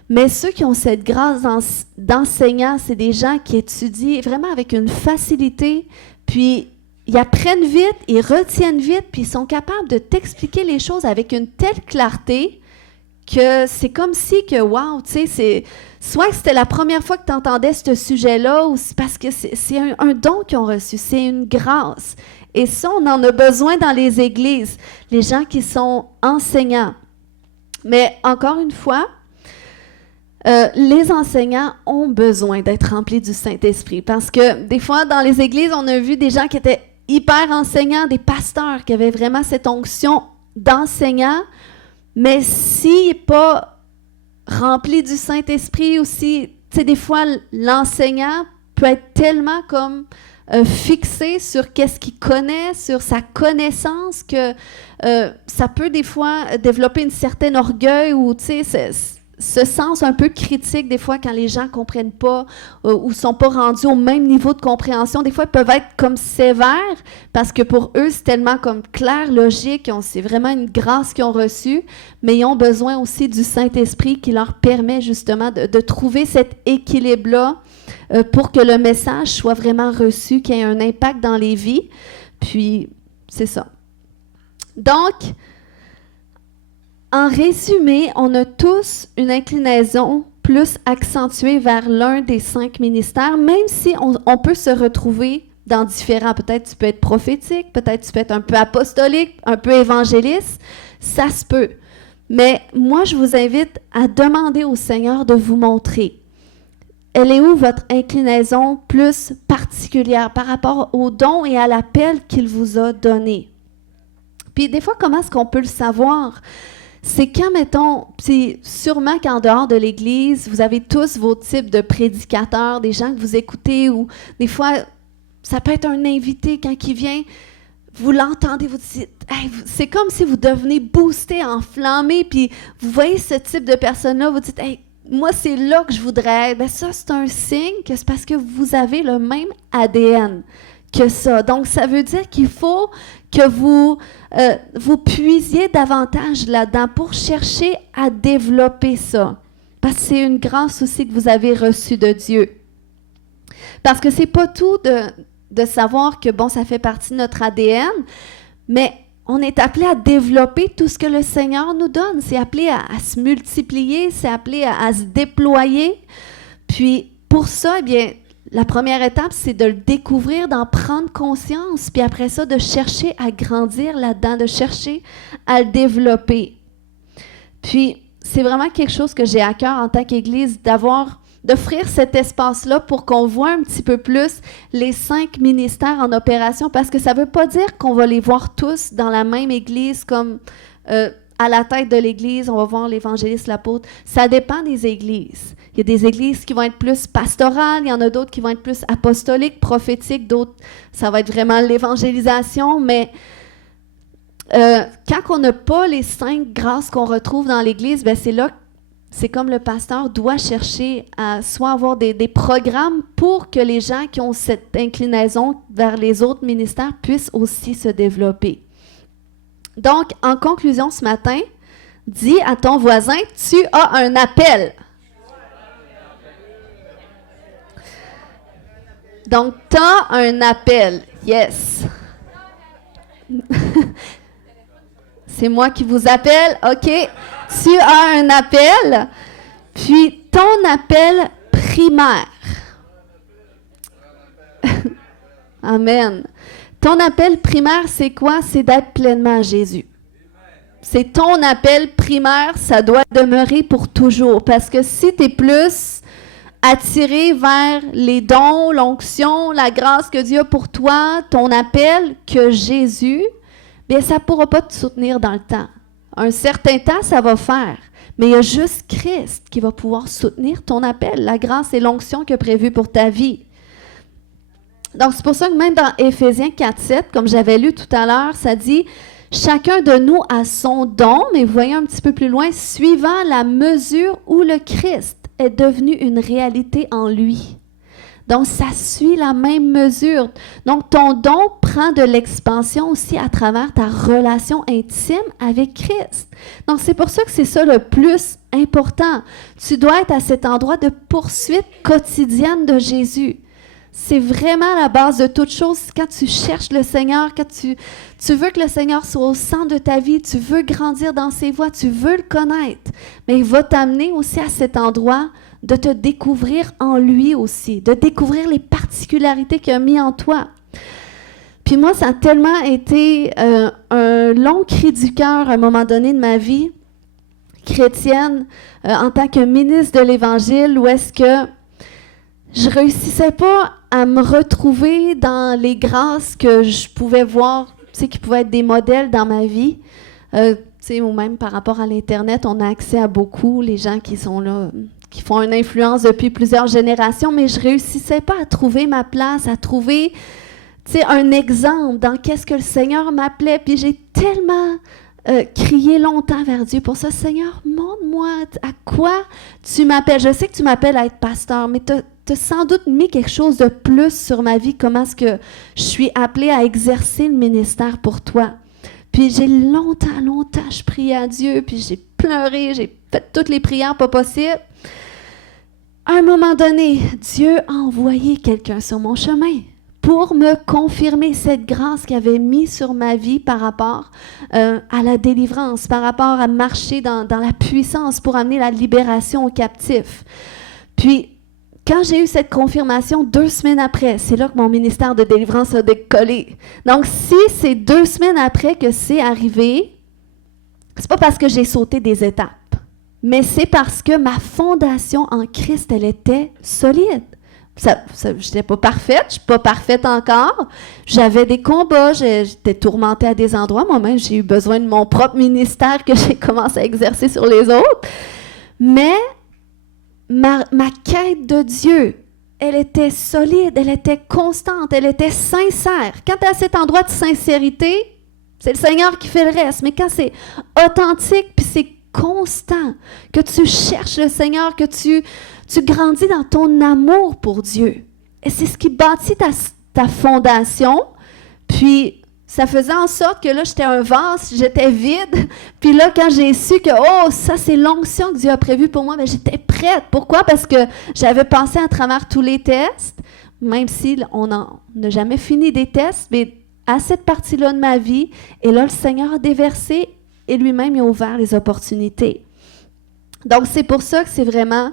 Mais ceux qui ont cette grâce d'enseignant, c'est des gens qui étudient vraiment avec une facilité, puis ils apprennent vite, ils retiennent vite, puis ils sont capables de t'expliquer les choses avec une telle clarté que c'est comme si que, wow, tu sais, soit que c'était la première fois que tu entendais ce sujet-là, ou c'est parce que c'est un don qu'ils ont reçu, c'est une grâce. Et ça, on en a besoin dans les églises, les gens qui sont enseignants. Mais encore une fois, les enseignants ont besoin d'être remplis du Saint-Esprit, parce que des fois, dans les églises, on a vu des gens qui étaient hyper enseignants, des pasteurs qui avaient vraiment cette onction d'enseignant. Mais s'il n'est pas rempli du Saint-Esprit aussi, tu sais, des fois, l'enseignant peut être tellement comme fixé sur qu'est-ce qu'il connaît, sur sa connaissance, que ça peut des fois développer une certaine orgueil ou, tu sais, ce sens un peu critique, des fois, quand les gens ne comprennent pas ou ne sont pas rendus au même niveau de compréhension, des fois, ils peuvent être comme sévères parce que pour eux, c'est tellement comme clair, logique, c'est vraiment une grâce qu'ils ont reçue, mais ils ont besoin aussi du Saint-Esprit qui leur permet justement de trouver cet équilibre-là pour que le message soit vraiment reçu, qu'il y ait un impact dans les vies. Puis, c'est ça. Donc, en résumé, on a tous une inclinaison plus accentuée vers l'un des 5 ministères, même si on peut se retrouver dans différents. Peut-être tu peux être prophétique, peut-être tu peux être un peu apostolique, un peu évangéliste. Ça se peut. Mais moi, je vous invite à demander au Seigneur de vous montrer. Elle est où votre inclinaison plus particulière par rapport au don et à l'appel qu'il vous a donné? Puis des fois, comment est-ce qu'on peut le savoir? C'est quand, mettons, c'est sûrement qu'en dehors de l'Église, vous avez tous vos types de prédicateurs, des gens que vous écoutez, ou des fois, ça peut être un invité quand il vient, vous l'entendez, vous dites, hey, c'est comme si vous devenez boosté, enflammé, puis vous voyez ce type de personne-là, vous dites, hey, moi, c'est là que je voudrais être. Bien, ça, c'est un signe que c'est parce que vous avez le même ADN que ça. Donc, ça veut dire qu'il faut que vous puisiez davantage là-dedans pour chercher à développer ça. Parce que c'est une grâce aussi que vous avez reçue de Dieu. Parce que c'est pas tout de savoir que, bon, ça fait partie de notre ADN, mais on est appelé à développer tout ce que le Seigneur nous donne. C'est appelé à se multiplier, c'est appelé à se déployer. Puis, pour ça, eh bien, la première étape, c'est de le découvrir, d'en prendre conscience, puis après ça, de chercher à grandir là-dedans, de chercher à le développer. Puis, c'est vraiment quelque chose que j'ai à cœur en tant qu'Église, d'offrir cet espace-là pour qu'on voit un petit peu plus les 5 ministères en opération, parce que ça ne veut pas dire qu'on va les voir tous dans la même Église comme à la tête de l'Église, on va voir l'évangéliste, l'apôtre. Ça dépend des églises. Il y a des églises qui vont être plus pastorales, il y en a d'autres qui vont être plus apostoliques, prophétiques, d'autres, ça va être vraiment l'évangélisation, mais quand on n'a pas les 5 grâces qu'on retrouve dans l'Église, bien, c'est là, c'est comme le pasteur doit chercher à soit avoir des programmes pour que les gens qui ont cette inclinaison vers les autres ministères puissent aussi se développer. Donc, en conclusion ce matin, dis à ton voisin, tu as un appel. Donc, tu as un appel. Yes. C'est moi qui vous appelle. OK. Tu as un appel. Puis, ton appel primaire. Amen. Ton appel primaire, c'est quoi? C'est d'être pleinement à Jésus. C'est ton appel primaire, ça doit demeurer pour toujours. Parce que si tu es plus attiré vers les dons, l'onction, la grâce que Dieu a pour toi, ton appel que Jésus, bien, ça ne pourra pas te soutenir dans le temps. Un certain temps, ça va faire. Mais il y a juste Christ qui va pouvoir soutenir ton appel, la grâce et l'onction qu'il a prévue pour ta vie. Donc, c'est pour ça que même dans Éphésiens 4:7, comme j'avais lu tout à l'heure, ça dit « Chacun de nous a son don », mais vous voyez un petit peu plus loin, « suivant la mesure où le Christ est devenu une réalité en lui. » Donc, ça suit la même mesure. Donc, ton don prend de l'expansion aussi à travers ta relation intime avec Christ. Donc, c'est pour ça que c'est ça le plus important. Tu dois être à cet endroit de poursuite quotidienne de Jésus. C'est vraiment la base de toute chose. Quand tu cherches le Seigneur, quand tu veux que le Seigneur soit au centre de ta vie, tu veux grandir dans ses voies, tu veux le connaître, mais il va t'amener aussi à cet endroit de te découvrir en lui aussi, de découvrir les particularités qu'il a mis en toi. Puis moi, ça a tellement été un long cri du cœur à un moment donné de ma vie chrétienne en tant que ministre de l'Évangile, où est-ce que je réussissais pas à me retrouver dans les grâces que je pouvais voir, tu sais, qui pouvaient être des modèles dans ma vie. Tu sais, ou même par rapport à l'Internet, on a accès à beaucoup, les gens qui sont là, qui font une influence depuis plusieurs générations, mais je réussissais pas à trouver ma place, à trouver, tu sais, un exemple dans qu'est-ce que le Seigneur m'appelait. Puis j'ai tellement crié longtemps vers Dieu pour ça. Seigneur, montre-moi à quoi tu m'appelles. Je sais que tu m'appelles à être pasteur, mais tu as sans doute mis quelque chose de plus sur ma vie. Comment est-ce que je suis appelée à exercer le ministère pour toi? Puis j'ai longtemps, je priais à Dieu, puis j'ai pleuré, j'ai fait toutes les prières pas possibles. À un moment donné, Dieu a envoyé quelqu'un sur mon chemin pour me confirmer cette grâce qu'il avait mise sur ma vie par rapport à la délivrance, par rapport à marcher dans la puissance pour amener la libération aux captifs. Puis, quand j'ai eu cette confirmation, 2 semaines après, c'est là que mon ministère de délivrance a décollé. Donc, si c'est 2 semaines après que c'est arrivé, c'est pas parce que j'ai sauté des étapes, mais c'est parce que ma fondation en Christ, elle était solide. Je n'étais pas parfaite, je ne suis pas parfaite encore. J'avais des combats, j'étais tourmentée à des endroits. Moi-même, j'ai eu besoin de mon propre ministère que j'ai commencé à exercer sur les autres. Mais ma quête de Dieu, elle était solide, elle était constante, elle était sincère. Quand tu as cet endroit de sincérité, c'est le Seigneur qui fait le reste. Mais quand c'est authentique, puis c'est constant, que tu cherches le Seigneur, que tu grandis dans ton amour pour Dieu. Et c'est ce qui bâtit ta fondation. Puis, ça faisait en sorte que là, j'étais un vase, j'étais vide. Puis là, quand j'ai su que, ça, c'est l'onction que Dieu a prévue pour moi, bien, j'étais prête. Pourquoi? Parce que j'avais passé à travers tous les tests, même si on n'a jamais fini des tests, mais à cette partie-là de ma vie, et là, le Seigneur a déversé et lui-même, il a ouvert les opportunités. Donc, c'est pour ça que c'est vraiment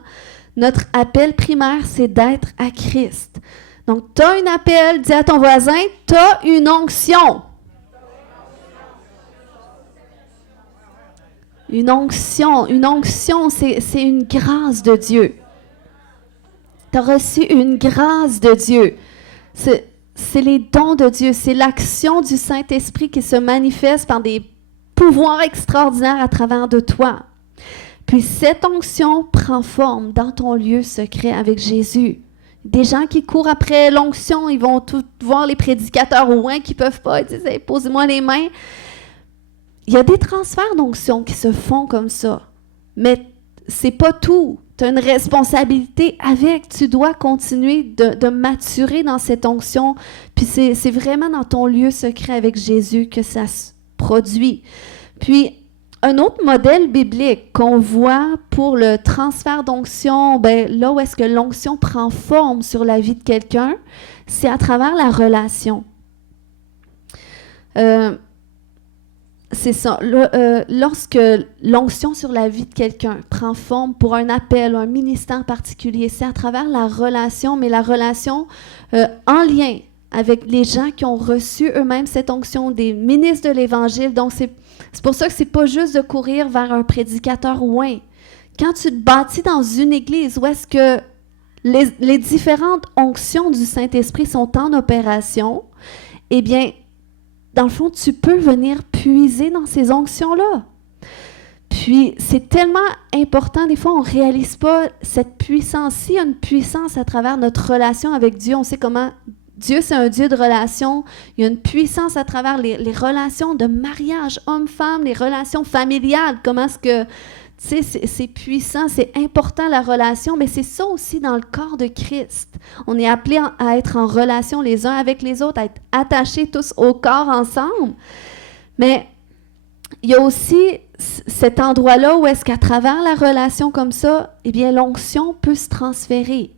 notre appel primaire, c'est d'être à Christ. Donc, tu as un appel, dis à ton voisin, tu as une onction. Une onction, c'est une grâce de Dieu. Tu as reçu une grâce de Dieu. C'est les dons de Dieu, c'est l'action du Saint-Esprit qui se manifeste par des pouvoirs extraordinaires à travers de toi. Puis cette onction prend forme dans ton lieu secret avec Jésus. Des gens qui courent après l'onction, ils vont tout voir les prédicateurs au loin qui ne peuvent pas, ils disent hey, « posez-moi les mains ». Il y a des transferts d'onction qui se font comme ça, mais c'est pas tout. Tu as une responsabilité avec, tu dois continuer de maturer dans cette onction, puis c'est vraiment dans ton lieu secret avec Jésus que ça se produit. Puis, un autre modèle biblique qu'on voit pour le transfert d'onction, là où est-ce que l'onction prend forme sur la vie de quelqu'un, c'est à travers la relation. C'est ça. Lorsque l'onction sur la vie de quelqu'un prend forme pour un appel ou un ministère particulier, c'est à travers la relation, mais la relation en lien avec les gens qui ont reçu eux-mêmes cette onction, des ministres de l'Évangile. Donc, c'est pour ça que c'est pas juste de courir vers un prédicateur loin. Quand tu te bâtis dans une église où est-ce que les différentes onctions du Saint-Esprit sont en opération, eh bien, dans le fond, tu peux venir puiser dans ces onctions-là. Puis, c'est tellement important, des fois, on ne réalise pas cette puissance-ci. Il y a une puissance à travers notre relation avec Dieu. On sait comment Dieu, c'est un Dieu de relation. Il y a une puissance à travers les relations de mariage, homme-femme, les relations familiales. Comment est-ce que, tu sais, c'est puissant, c'est important la relation, mais c'est ça aussi dans le corps de Christ. On est appelés à être en relation les uns avec les autres, à être attachés tous au corps ensemble. Mais il y a aussi cet endroit-là où est-ce qu'à travers la relation comme ça, eh bien, l'onction peut se transférer.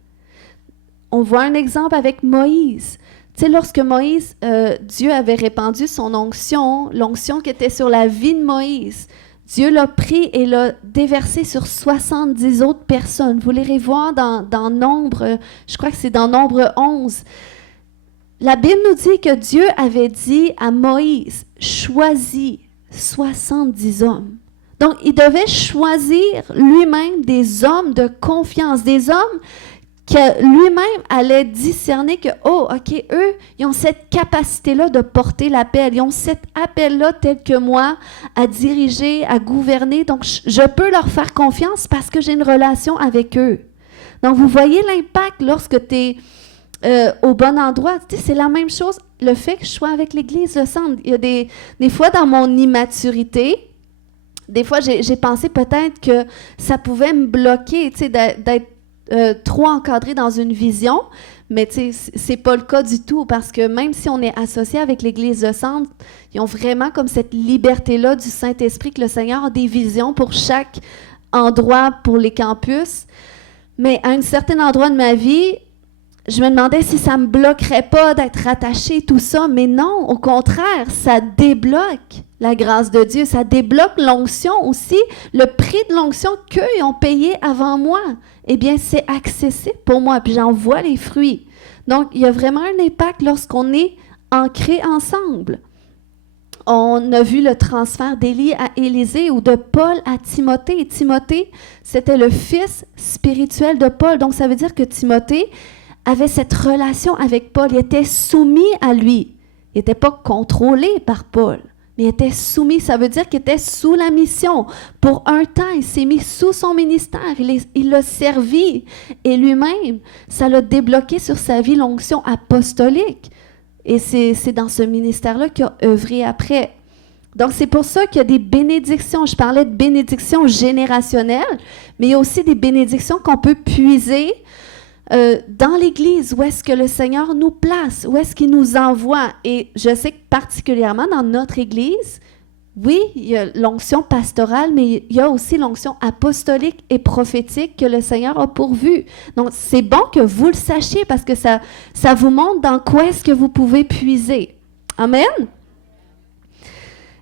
On voit un exemple avec Moïse. Tu sais, lorsque Moïse, Dieu avait répandu son onction, l'onction qui était sur la vie de Moïse, Dieu l'a pris et l'a déversé sur 70 autres personnes. Vous l'irez voir dans Nombre, je crois que c'est dans Nombre 11. La Bible nous dit que Dieu avait dit à Moïse, choisis 70 hommes. Donc, il devait choisir lui-même des hommes de confiance, des hommes que lui-même allait discerner que, OK, eux, ils ont cette capacité-là de porter l'appel. Ils ont cet appel-là tel que moi à diriger, à gouverner. Donc, je peux leur faire confiance parce que j'ai une relation avec eux. Donc, vous voyez l'impact lorsque tu es au bon endroit. Tu sais, c'est la même chose, le fait que je sois avec l'Église, le centre. Il y a des fois, dans mon immaturité, des fois, j'ai pensé peut-être que ça pouvait me bloquer, tu sais, d'être trop encadré dans une vision, mais tu sais, c'est pas le cas du tout, parce que même si on est associé avec l'Église de centre, ils ont vraiment comme cette liberté-là du Saint-Esprit, que le Seigneur a des visions pour chaque endroit, pour les campus. Mais à un certain endroit de ma vie, je me demandais si ça me bloquerait pas d'être rattaché, tout ça, mais non, au contraire, ça débloque la grâce de Dieu, ça débloque l'onction aussi, le prix de l'onction qu'eux ont payé avant moi. Eh bien, c'est accessible pour moi, puis j'en vois les fruits. Donc, il y a vraiment un impact lorsqu'on est ancrés ensemble. On a vu le transfert d'Élie à Élisée ou de Paul à Timothée. Et Timothée, c'était le fils spirituel de Paul. Donc, ça veut dire que Timothée avait cette relation avec Paul. Il était soumis à lui. Il n'était pas contrôlé par Paul, mais il était soumis. Ça veut dire qu'il était sous la mission. Pour un temps, il s'est mis sous son ministère. Il l'a servi. Et lui-même, ça l'a débloqué sur sa vie l'onction apostolique. Et c'est dans ce ministère-là qu'il a œuvré après. Donc, c'est pour ça qu'il y a des bénédictions. Je parlais de bénédictions générationnelles, mais il y a aussi des bénédictions qu'on peut puiser dans l'Église, où est-ce que le Seigneur nous place, où est-ce qu'il nous envoie. Et je sais que particulièrement dans notre Église, oui, il y a l'onction pastorale, mais il y a aussi l'onction apostolique et prophétique que le Seigneur a pourvue. Donc, c'est bon que vous le sachiez parce que ça vous montre dans quoi est-ce que vous pouvez puiser. Amen?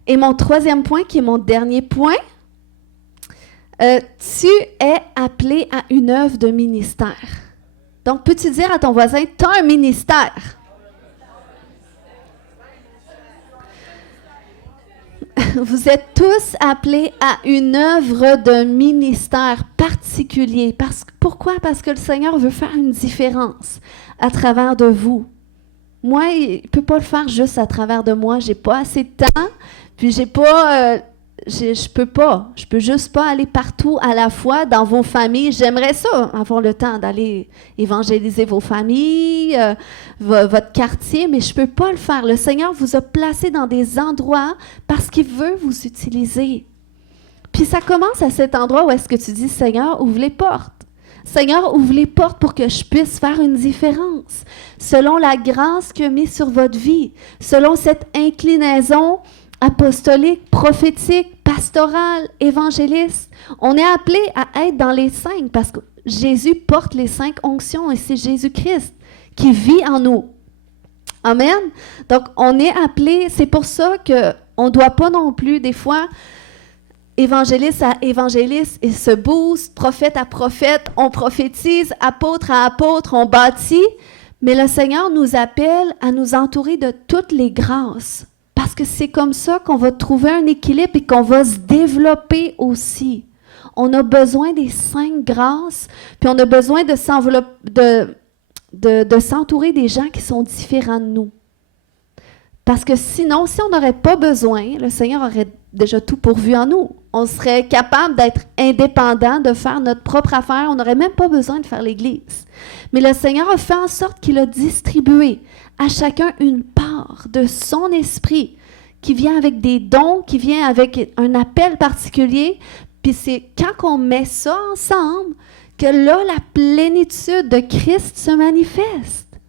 Et mon troisième point, qui est mon dernier point, tu es appelé à une œuvre de ministère. Donc, peux-tu dire à ton voisin, tu as un ministère? Vous êtes tous appelés à une œuvre de ministère particulier. Pourquoi? Parce que le Seigneur veut faire une différence à travers de vous. Moi, il ne peut pas le faire juste à travers de moi. Je n'ai pas assez de temps, puis je peux pas. Je peux juste pas aller partout à la fois dans vos familles. J'aimerais ça, avoir le temps d'aller évangéliser vos familles, votre quartier, mais je peux pas le faire. Le Seigneur vous a placé dans des endroits parce qu'il veut vous utiliser. Puis ça commence à cet endroit où est-ce que tu dis, Seigneur, ouvre les portes. Seigneur, ouvre les portes pour que je puisse faire une différence. Selon la grâce qu'il a mise sur votre vie, selon cette inclinaison apostolique, prophétique, pastorale, évangéliste. On est appelé à être dans les 5 parce que Jésus porte les 5 onctions et c'est Jésus-Christ qui vit en nous. Amen. Donc, on est appelé, c'est pour ça qu'on ne doit pas non plus, des fois, évangéliste à évangéliste, il se booste, prophète à prophète, on prophétise, apôtre à apôtre, on bâtit, mais le Seigneur nous appelle à nous entourer de toutes les grâces. Parce que c'est comme ça qu'on va trouver un équilibre et qu'on va se développer aussi. On a besoin des 5 grâces, puis on a besoin de s'entourer des gens qui sont différents de nous. Parce que sinon, si on n'aurait pas besoin, le Seigneur aurait déjà tout pourvu en nous. On serait capable d'être indépendant, de faire notre propre affaire. On n'aurait même pas besoin de faire l'Église. Mais le Seigneur a fait en sorte qu'il a distribué à chacun une part de son esprit qui vient avec des dons, qui vient avec un appel particulier. Puis c'est quand on met ça ensemble que là, la plénitude de Christ se manifeste.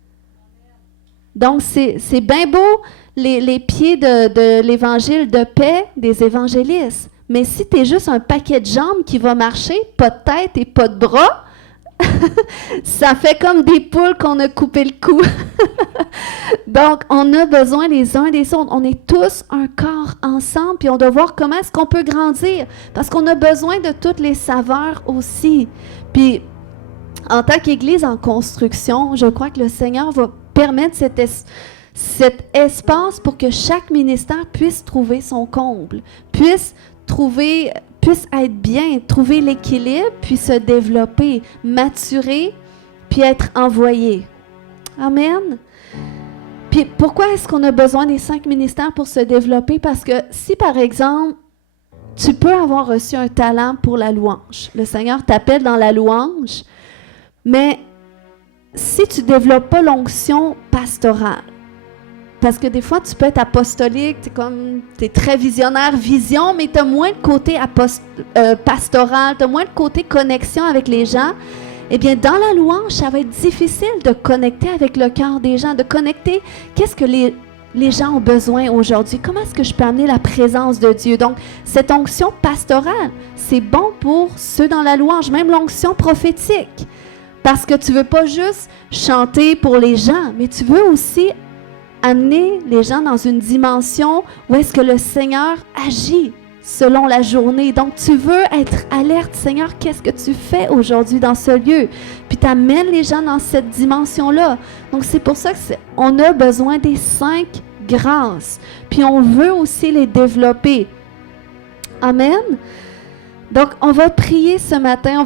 Donc, c'est bien beau les pieds de l'évangile de paix des évangélistes. Mais si tu es juste un paquet de jambes qui va marcher, pas de tête et pas de bras, ça fait comme des poules qu'on a coupé le cou. Donc, on a besoin les uns des autres. On est tous un corps ensemble, puis on doit voir comment est-ce qu'on peut grandir. Parce qu'on a besoin de toutes les saveurs aussi. Puis, en tant qu'Église en construction, je crois que le Seigneur va permettre cet espace pour que chaque ministère puisse trouver son comble, puisse être bien, trouver l'équilibre, puis se développer, maturer, puis être envoyé. Amen. Puis pourquoi est-ce qu'on a besoin des 5 ministères pour se développer? Parce que si, par exemple, tu peux avoir reçu un talent pour la louange, le Seigneur t'appelle dans la louange, mais si tu ne développes pas l'onction pastorale, parce que des fois, tu peux être apostolique, tu es très visionnaire, vision, mais tu as moins le côté pastoral, tu as moins le côté connexion avec les gens. Eh bien, dans la louange, ça va être difficile de connecter avec le cœur des gens, de connecter qu'est-ce que les gens ont besoin aujourd'hui. Comment est-ce que je peux amener la présence de Dieu? Donc, cette onction pastorale, c'est bon pour ceux dans la louange, même l'onction prophétique. Parce que tu ne veux pas juste chanter pour les gens, mais tu veux aussi amener les gens dans une dimension où est-ce que le Seigneur agit selon la journée. Donc, tu veux être alerte, Seigneur, qu'est-ce que tu fais aujourd'hui dans ce lieu? Puis, tu amènes les gens dans cette dimension-là. Donc, c'est pour ça qu'on a besoin des 5 grâces. Puis, on veut aussi les développer. Amen. Donc, on va prier ce matin.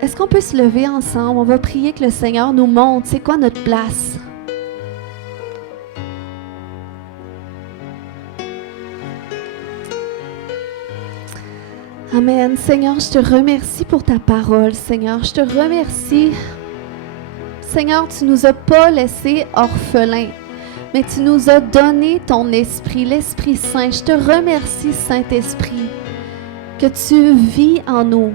Est-ce qu'on peut se lever ensemble? On va prier que le Seigneur nous montre c'est quoi notre place. Amen. Seigneur, je te remercie pour ta parole, Seigneur. Je te remercie. Seigneur, tu ne nous as pas laissés orphelins, mais tu nous as donné ton esprit, l'Esprit Saint. Je te remercie, Saint-Esprit, que tu vis en nous.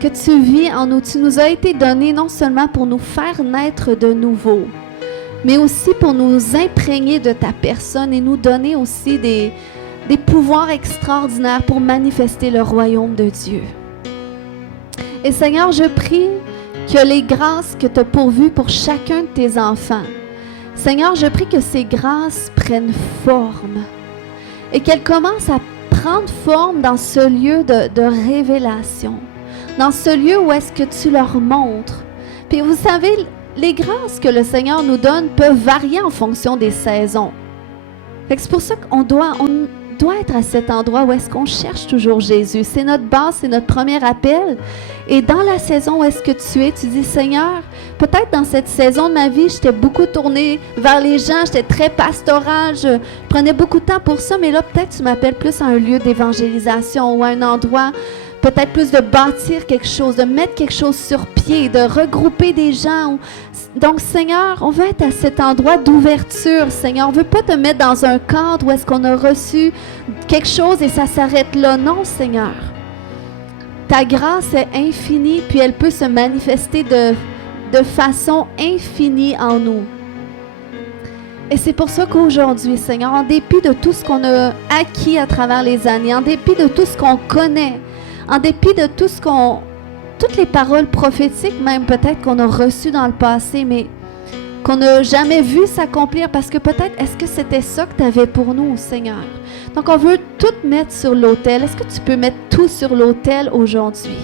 Que tu vis en nous. Tu nous as été donné non seulement pour nous faire naître de nouveau, mais aussi pour nous imprégner de ta personne et nous donner aussi des pouvoirs extraordinaires pour manifester le royaume de Dieu. Et Seigneur, je prie que les grâces que tu as pourvues pour chacun de tes enfants, Seigneur, je prie que ces grâces prennent forme et qu'elles commencent à prendre forme dans ce lieu de révélation, dans ce lieu où est-ce que tu leur montres. Puis vous savez, les grâces que le Seigneur nous donne peuvent varier en fonction des saisons. Fait que c'est pour ça qu'on doit être à cet endroit où est-ce qu'on cherche toujours Jésus. C'est notre base, c'est notre premier appel. Et dans la saison où est-ce que tu dis, Seigneur, peut-être dans cette saison de ma vie, j'étais beaucoup tournée vers les gens, j'étais très pastorale, je prenais beaucoup de temps pour ça, mais là, peut-être tu m'appelles plus à un lieu d'évangélisation ou à un endroit, peut-être plus de bâtir quelque chose, de mettre quelque chose sur pied, de regrouper des gens. Donc, Seigneur, on veut être à cet endroit d'ouverture, Seigneur. On ne veut pas te mettre dans un cadre où est-ce qu'on a reçu quelque chose et ça s'arrête là. Non, Seigneur. Ta grâce est infinie, puis elle peut se manifester de façon infinie en nous. Et c'est pour ça qu'aujourd'hui, Seigneur, en dépit de tout ce qu'on a acquis à travers les années, en dépit de tout ce qu'on connaît, en dépit de toutes les paroles prophétiques, même peut-être qu'on a reçues dans le passé, mais qu'on n'a jamais vu s'accomplir, parce que peut-être, est-ce que c'était ça que tu avais pour nous, Seigneur? Donc, on veut tout mettre sur l'autel. Est-ce que tu peux mettre tout sur l'autel aujourd'hui?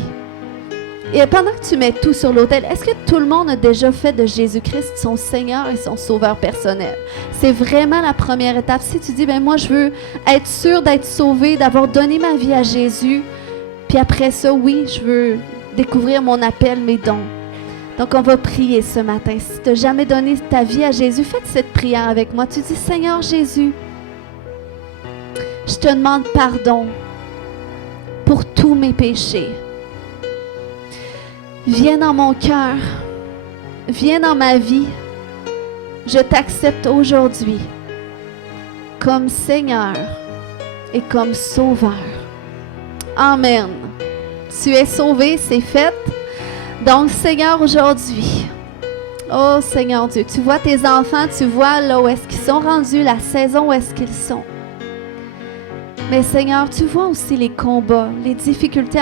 Et pendant que tu mets tout sur l'autel, est-ce que tout le monde a déjà fait de Jésus-Christ son Seigneur et son Sauveur personnel? C'est vraiment la première étape. Si tu dis, moi, je veux être sûr d'être sauvé, d'avoir donné ma vie à Jésus, puis après ça, oui, je veux découvrir mon appel, mes dons. Donc, on va prier ce matin. Si tu n'as jamais donné ta vie à Jésus, faites cette prière avec moi. Tu dis, Seigneur Jésus, je te demande pardon pour tous mes péchés. Viens dans mon cœur. Viens dans ma vie. Je t'accepte aujourd'hui comme Seigneur et comme Sauveur. Amen. Tu es sauvé, c'est fait. Donc, Seigneur, aujourd'hui, oh Seigneur Dieu, tu vois tes enfants, tu vois là où est-ce qu'ils sont rendus, la saison où est-ce qu'ils sont. Mais Seigneur, tu vois aussi les combats, les difficultés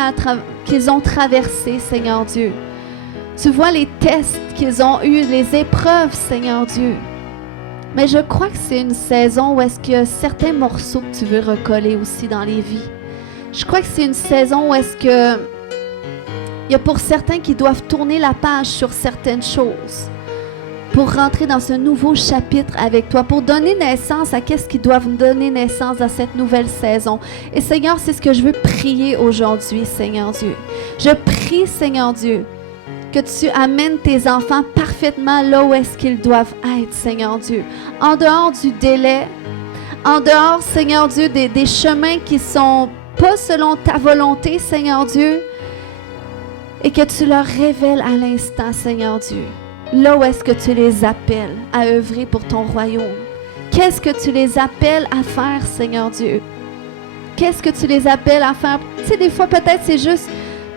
qu'ils ont traversées, Seigneur Dieu. Tu vois les tests qu'ils ont eus, les épreuves, Seigneur Dieu. Mais je crois que c'est une saison où est-ce qu'il y a certains morceaux que tu veux recoller aussi dans les vies. Je crois que c'est une saison où est-ce que il y a pour certains qui doivent tourner la page sur certaines choses pour rentrer dans ce nouveau chapitre avec toi, pour donner naissance à qu'est-ce qu'ils doivent donner naissance à cette nouvelle saison. Et Seigneur, c'est ce que je veux prier aujourd'hui, Seigneur Dieu. Je prie, Seigneur Dieu, que tu amènes tes enfants parfaitement là où est-ce qu'ils doivent être, Seigneur Dieu. En dehors du délai, en dehors, Seigneur Dieu, des chemins qui sont pas selon ta volonté, Seigneur Dieu, et que tu leur révèles à l'instant, Seigneur Dieu, là où est-ce que tu les appelles à œuvrer pour ton royaume? Qu'est-ce que tu les appelles à faire, Seigneur Dieu? Qu'est-ce que tu les appelles à faire? Tu sais, des fois, peut-être, c'est juste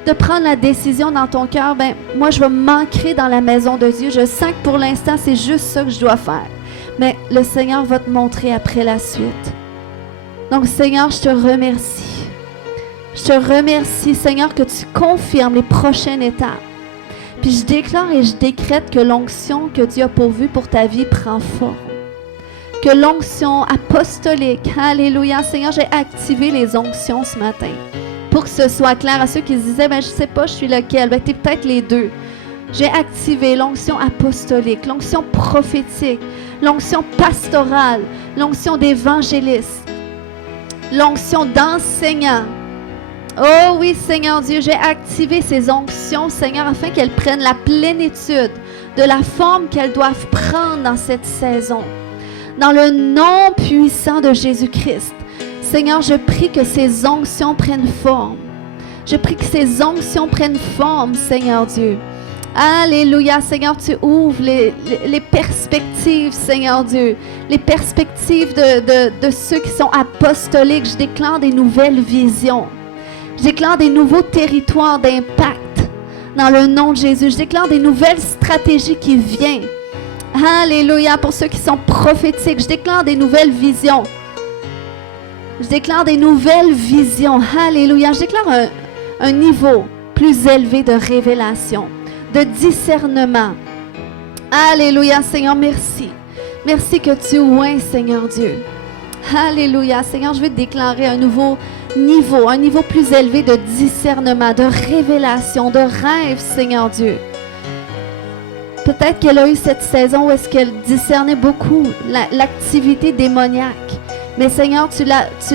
de prendre la décision dans ton cœur, ben moi, je vais m'ancrer dans la maison de Dieu. Je sens que pour l'instant, c'est juste ça que je dois faire. Mais le Seigneur va te montrer après la suite. Donc, Seigneur, je te remercie. Je te remercie, Seigneur, que tu confirmes les prochaines étapes. Puis je déclare et je décrète que l'onction que Dieu a pourvue pour ta vie prend forme. Que l'onction apostolique, alléluia, Seigneur, j'ai activé les onctions ce matin. Pour que ce soit clair à ceux qui se disaient, ben, je ne sais pas, je suis lequel. Ben, tu es peut-être les deux. J'ai activé l'onction apostolique, l'onction prophétique, l'onction pastorale, l'onction d'évangéliste, l'onction d'enseignant. Oh oui, Seigneur Dieu, j'ai activé ces onctions, Seigneur, afin qu'elles prennent la plénitude de la forme qu'elles doivent prendre dans cette saison. Dans le nom puissant de Jésus-Christ, Seigneur, je prie que ces onctions prennent forme. Je prie que ces onctions prennent forme, Seigneur Dieu. Alléluia, Seigneur, tu ouvres les perspectives, Seigneur Dieu. Les perspectives de ceux qui sont apostoliques. Je déclare des nouvelles visions. Je déclare des nouveaux territoires d'impact dans le nom de Jésus. Je déclare des nouvelles stratégies qui viennent. Alléluia, pour ceux qui sont prophétiques. Je déclare des nouvelles visions. Je déclare des nouvelles visions. Alléluia. Je déclare un niveau plus élevé de révélation, de discernement. Alléluia, Seigneur, merci. Merci que tu oins, Seigneur Dieu. Alléluia, Seigneur, je veux déclarer un nouveau niveau, un niveau plus élevé de discernement, de révélation, de rêve, Seigneur Dieu. Peut-être qu'elle a eu cette saison où est-ce qu'elle discernait beaucoup l'activité démoniaque. Mais Seigneur, tu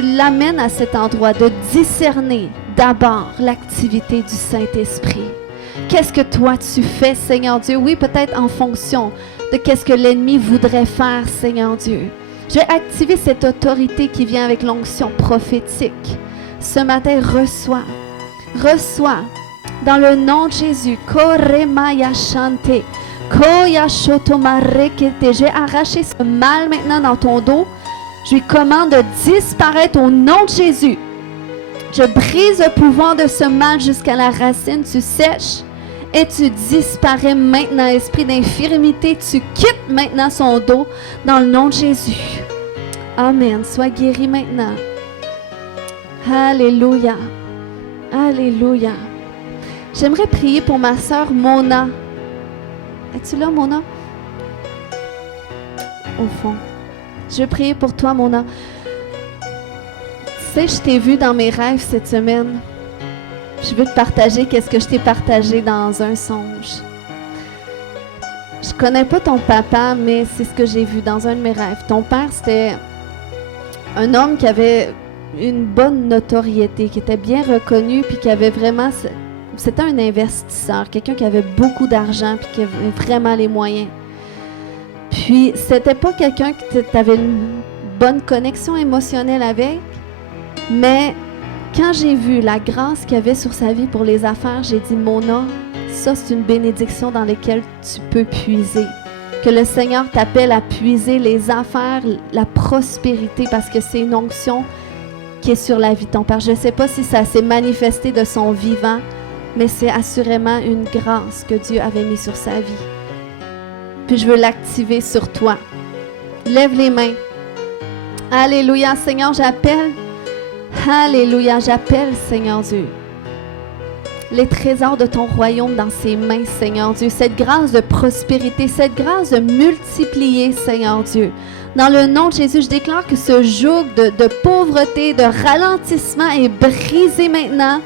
l'amènes à cet endroit de discerner d'abord l'activité du Saint-Esprit. Qu'est-ce que toi tu fais, Seigneur Dieu? Oui, peut-être en fonction de qu'est-ce que l'ennemi voudrait faire, Seigneur Dieu. Je vais activer cette autorité qui vient avec l'onction prophétique. Ce matin, reçois dans le nom de Jésus. Koremaya shante, koya shotomarekete. J'ai arraché ce mal maintenant dans ton dos. Je lui commande de disparaître au nom de Jésus. Je brise le pouvoir de ce mal jusqu'à la racine. Tu sèches et tu disparais maintenant. Esprit d'infirmité, tu quittes maintenant son dos dans le nom de Jésus. Amen. Sois guéri maintenant. Alléluia. Alléluia. J'aimerais prier pour ma sœur Mona. Es-tu là, Mona? Au fond. Je veux prier pour toi, Mona. Tu sais, je t'ai vu dans mes rêves cette semaine. Je veux te partager qu'est-ce que je t'ai partagé dans un songe. Je connais pas ton papa, mais c'est ce que j'ai vu dans un de mes rêves. Ton père, c'était un homme qui avait une bonne notoriété, qui était bien reconnu, puis qui avait vraiment... C'était un investisseur, quelqu'un qui avait beaucoup d'argent, puis qui avait vraiment les moyens. Puis, c'était pas quelqu'un que tu avais une bonne connexion émotionnelle avec, mais quand j'ai vu la grâce qu'il y avait sur sa vie pour les affaires, j'ai dit, Mona, ça c'est une bénédiction dans laquelle tu peux puiser. Que le Seigneur t'appelle à puiser les affaires, la prospérité, parce que c'est une onction qui est sur la vie de ton père. Je ne sais pas si ça s'est manifesté de son vivant, mais c'est assurément une grâce que Dieu avait mise sur sa vie. Puis je veux l'activer sur toi. Lève les mains. Alléluia, Seigneur, j'appelle. Alléluia, j'appelle, Seigneur Dieu, les trésors de ton royaume dans ses mains, Seigneur Dieu. Cette grâce de prospérité, cette grâce de multiplier, Seigneur Dieu. Dans le nom de Jésus, je déclare que ce joug de pauvreté, de ralentissement est brisé maintenant.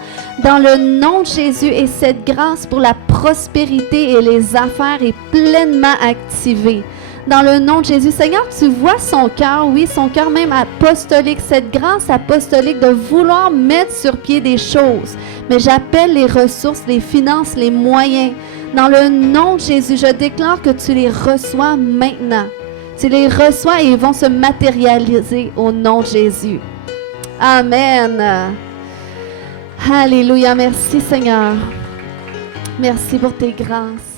Dans le nom de Jésus, et cette grâce pour la prospérité et les affaires est pleinement activée. Dans le nom de Jésus, Seigneur, tu vois son cœur, oui, son cœur même apostolique, cette grâce apostolique de vouloir mettre sur pied des choses. Mais j'appelle les ressources, les finances, les moyens. Dans le nom de Jésus, je déclare que tu les reçois maintenant. Tu les reçois et ils vont se matérialiser au nom de Jésus. Amen. Alléluia. Merci, Seigneur. Merci pour tes grâces.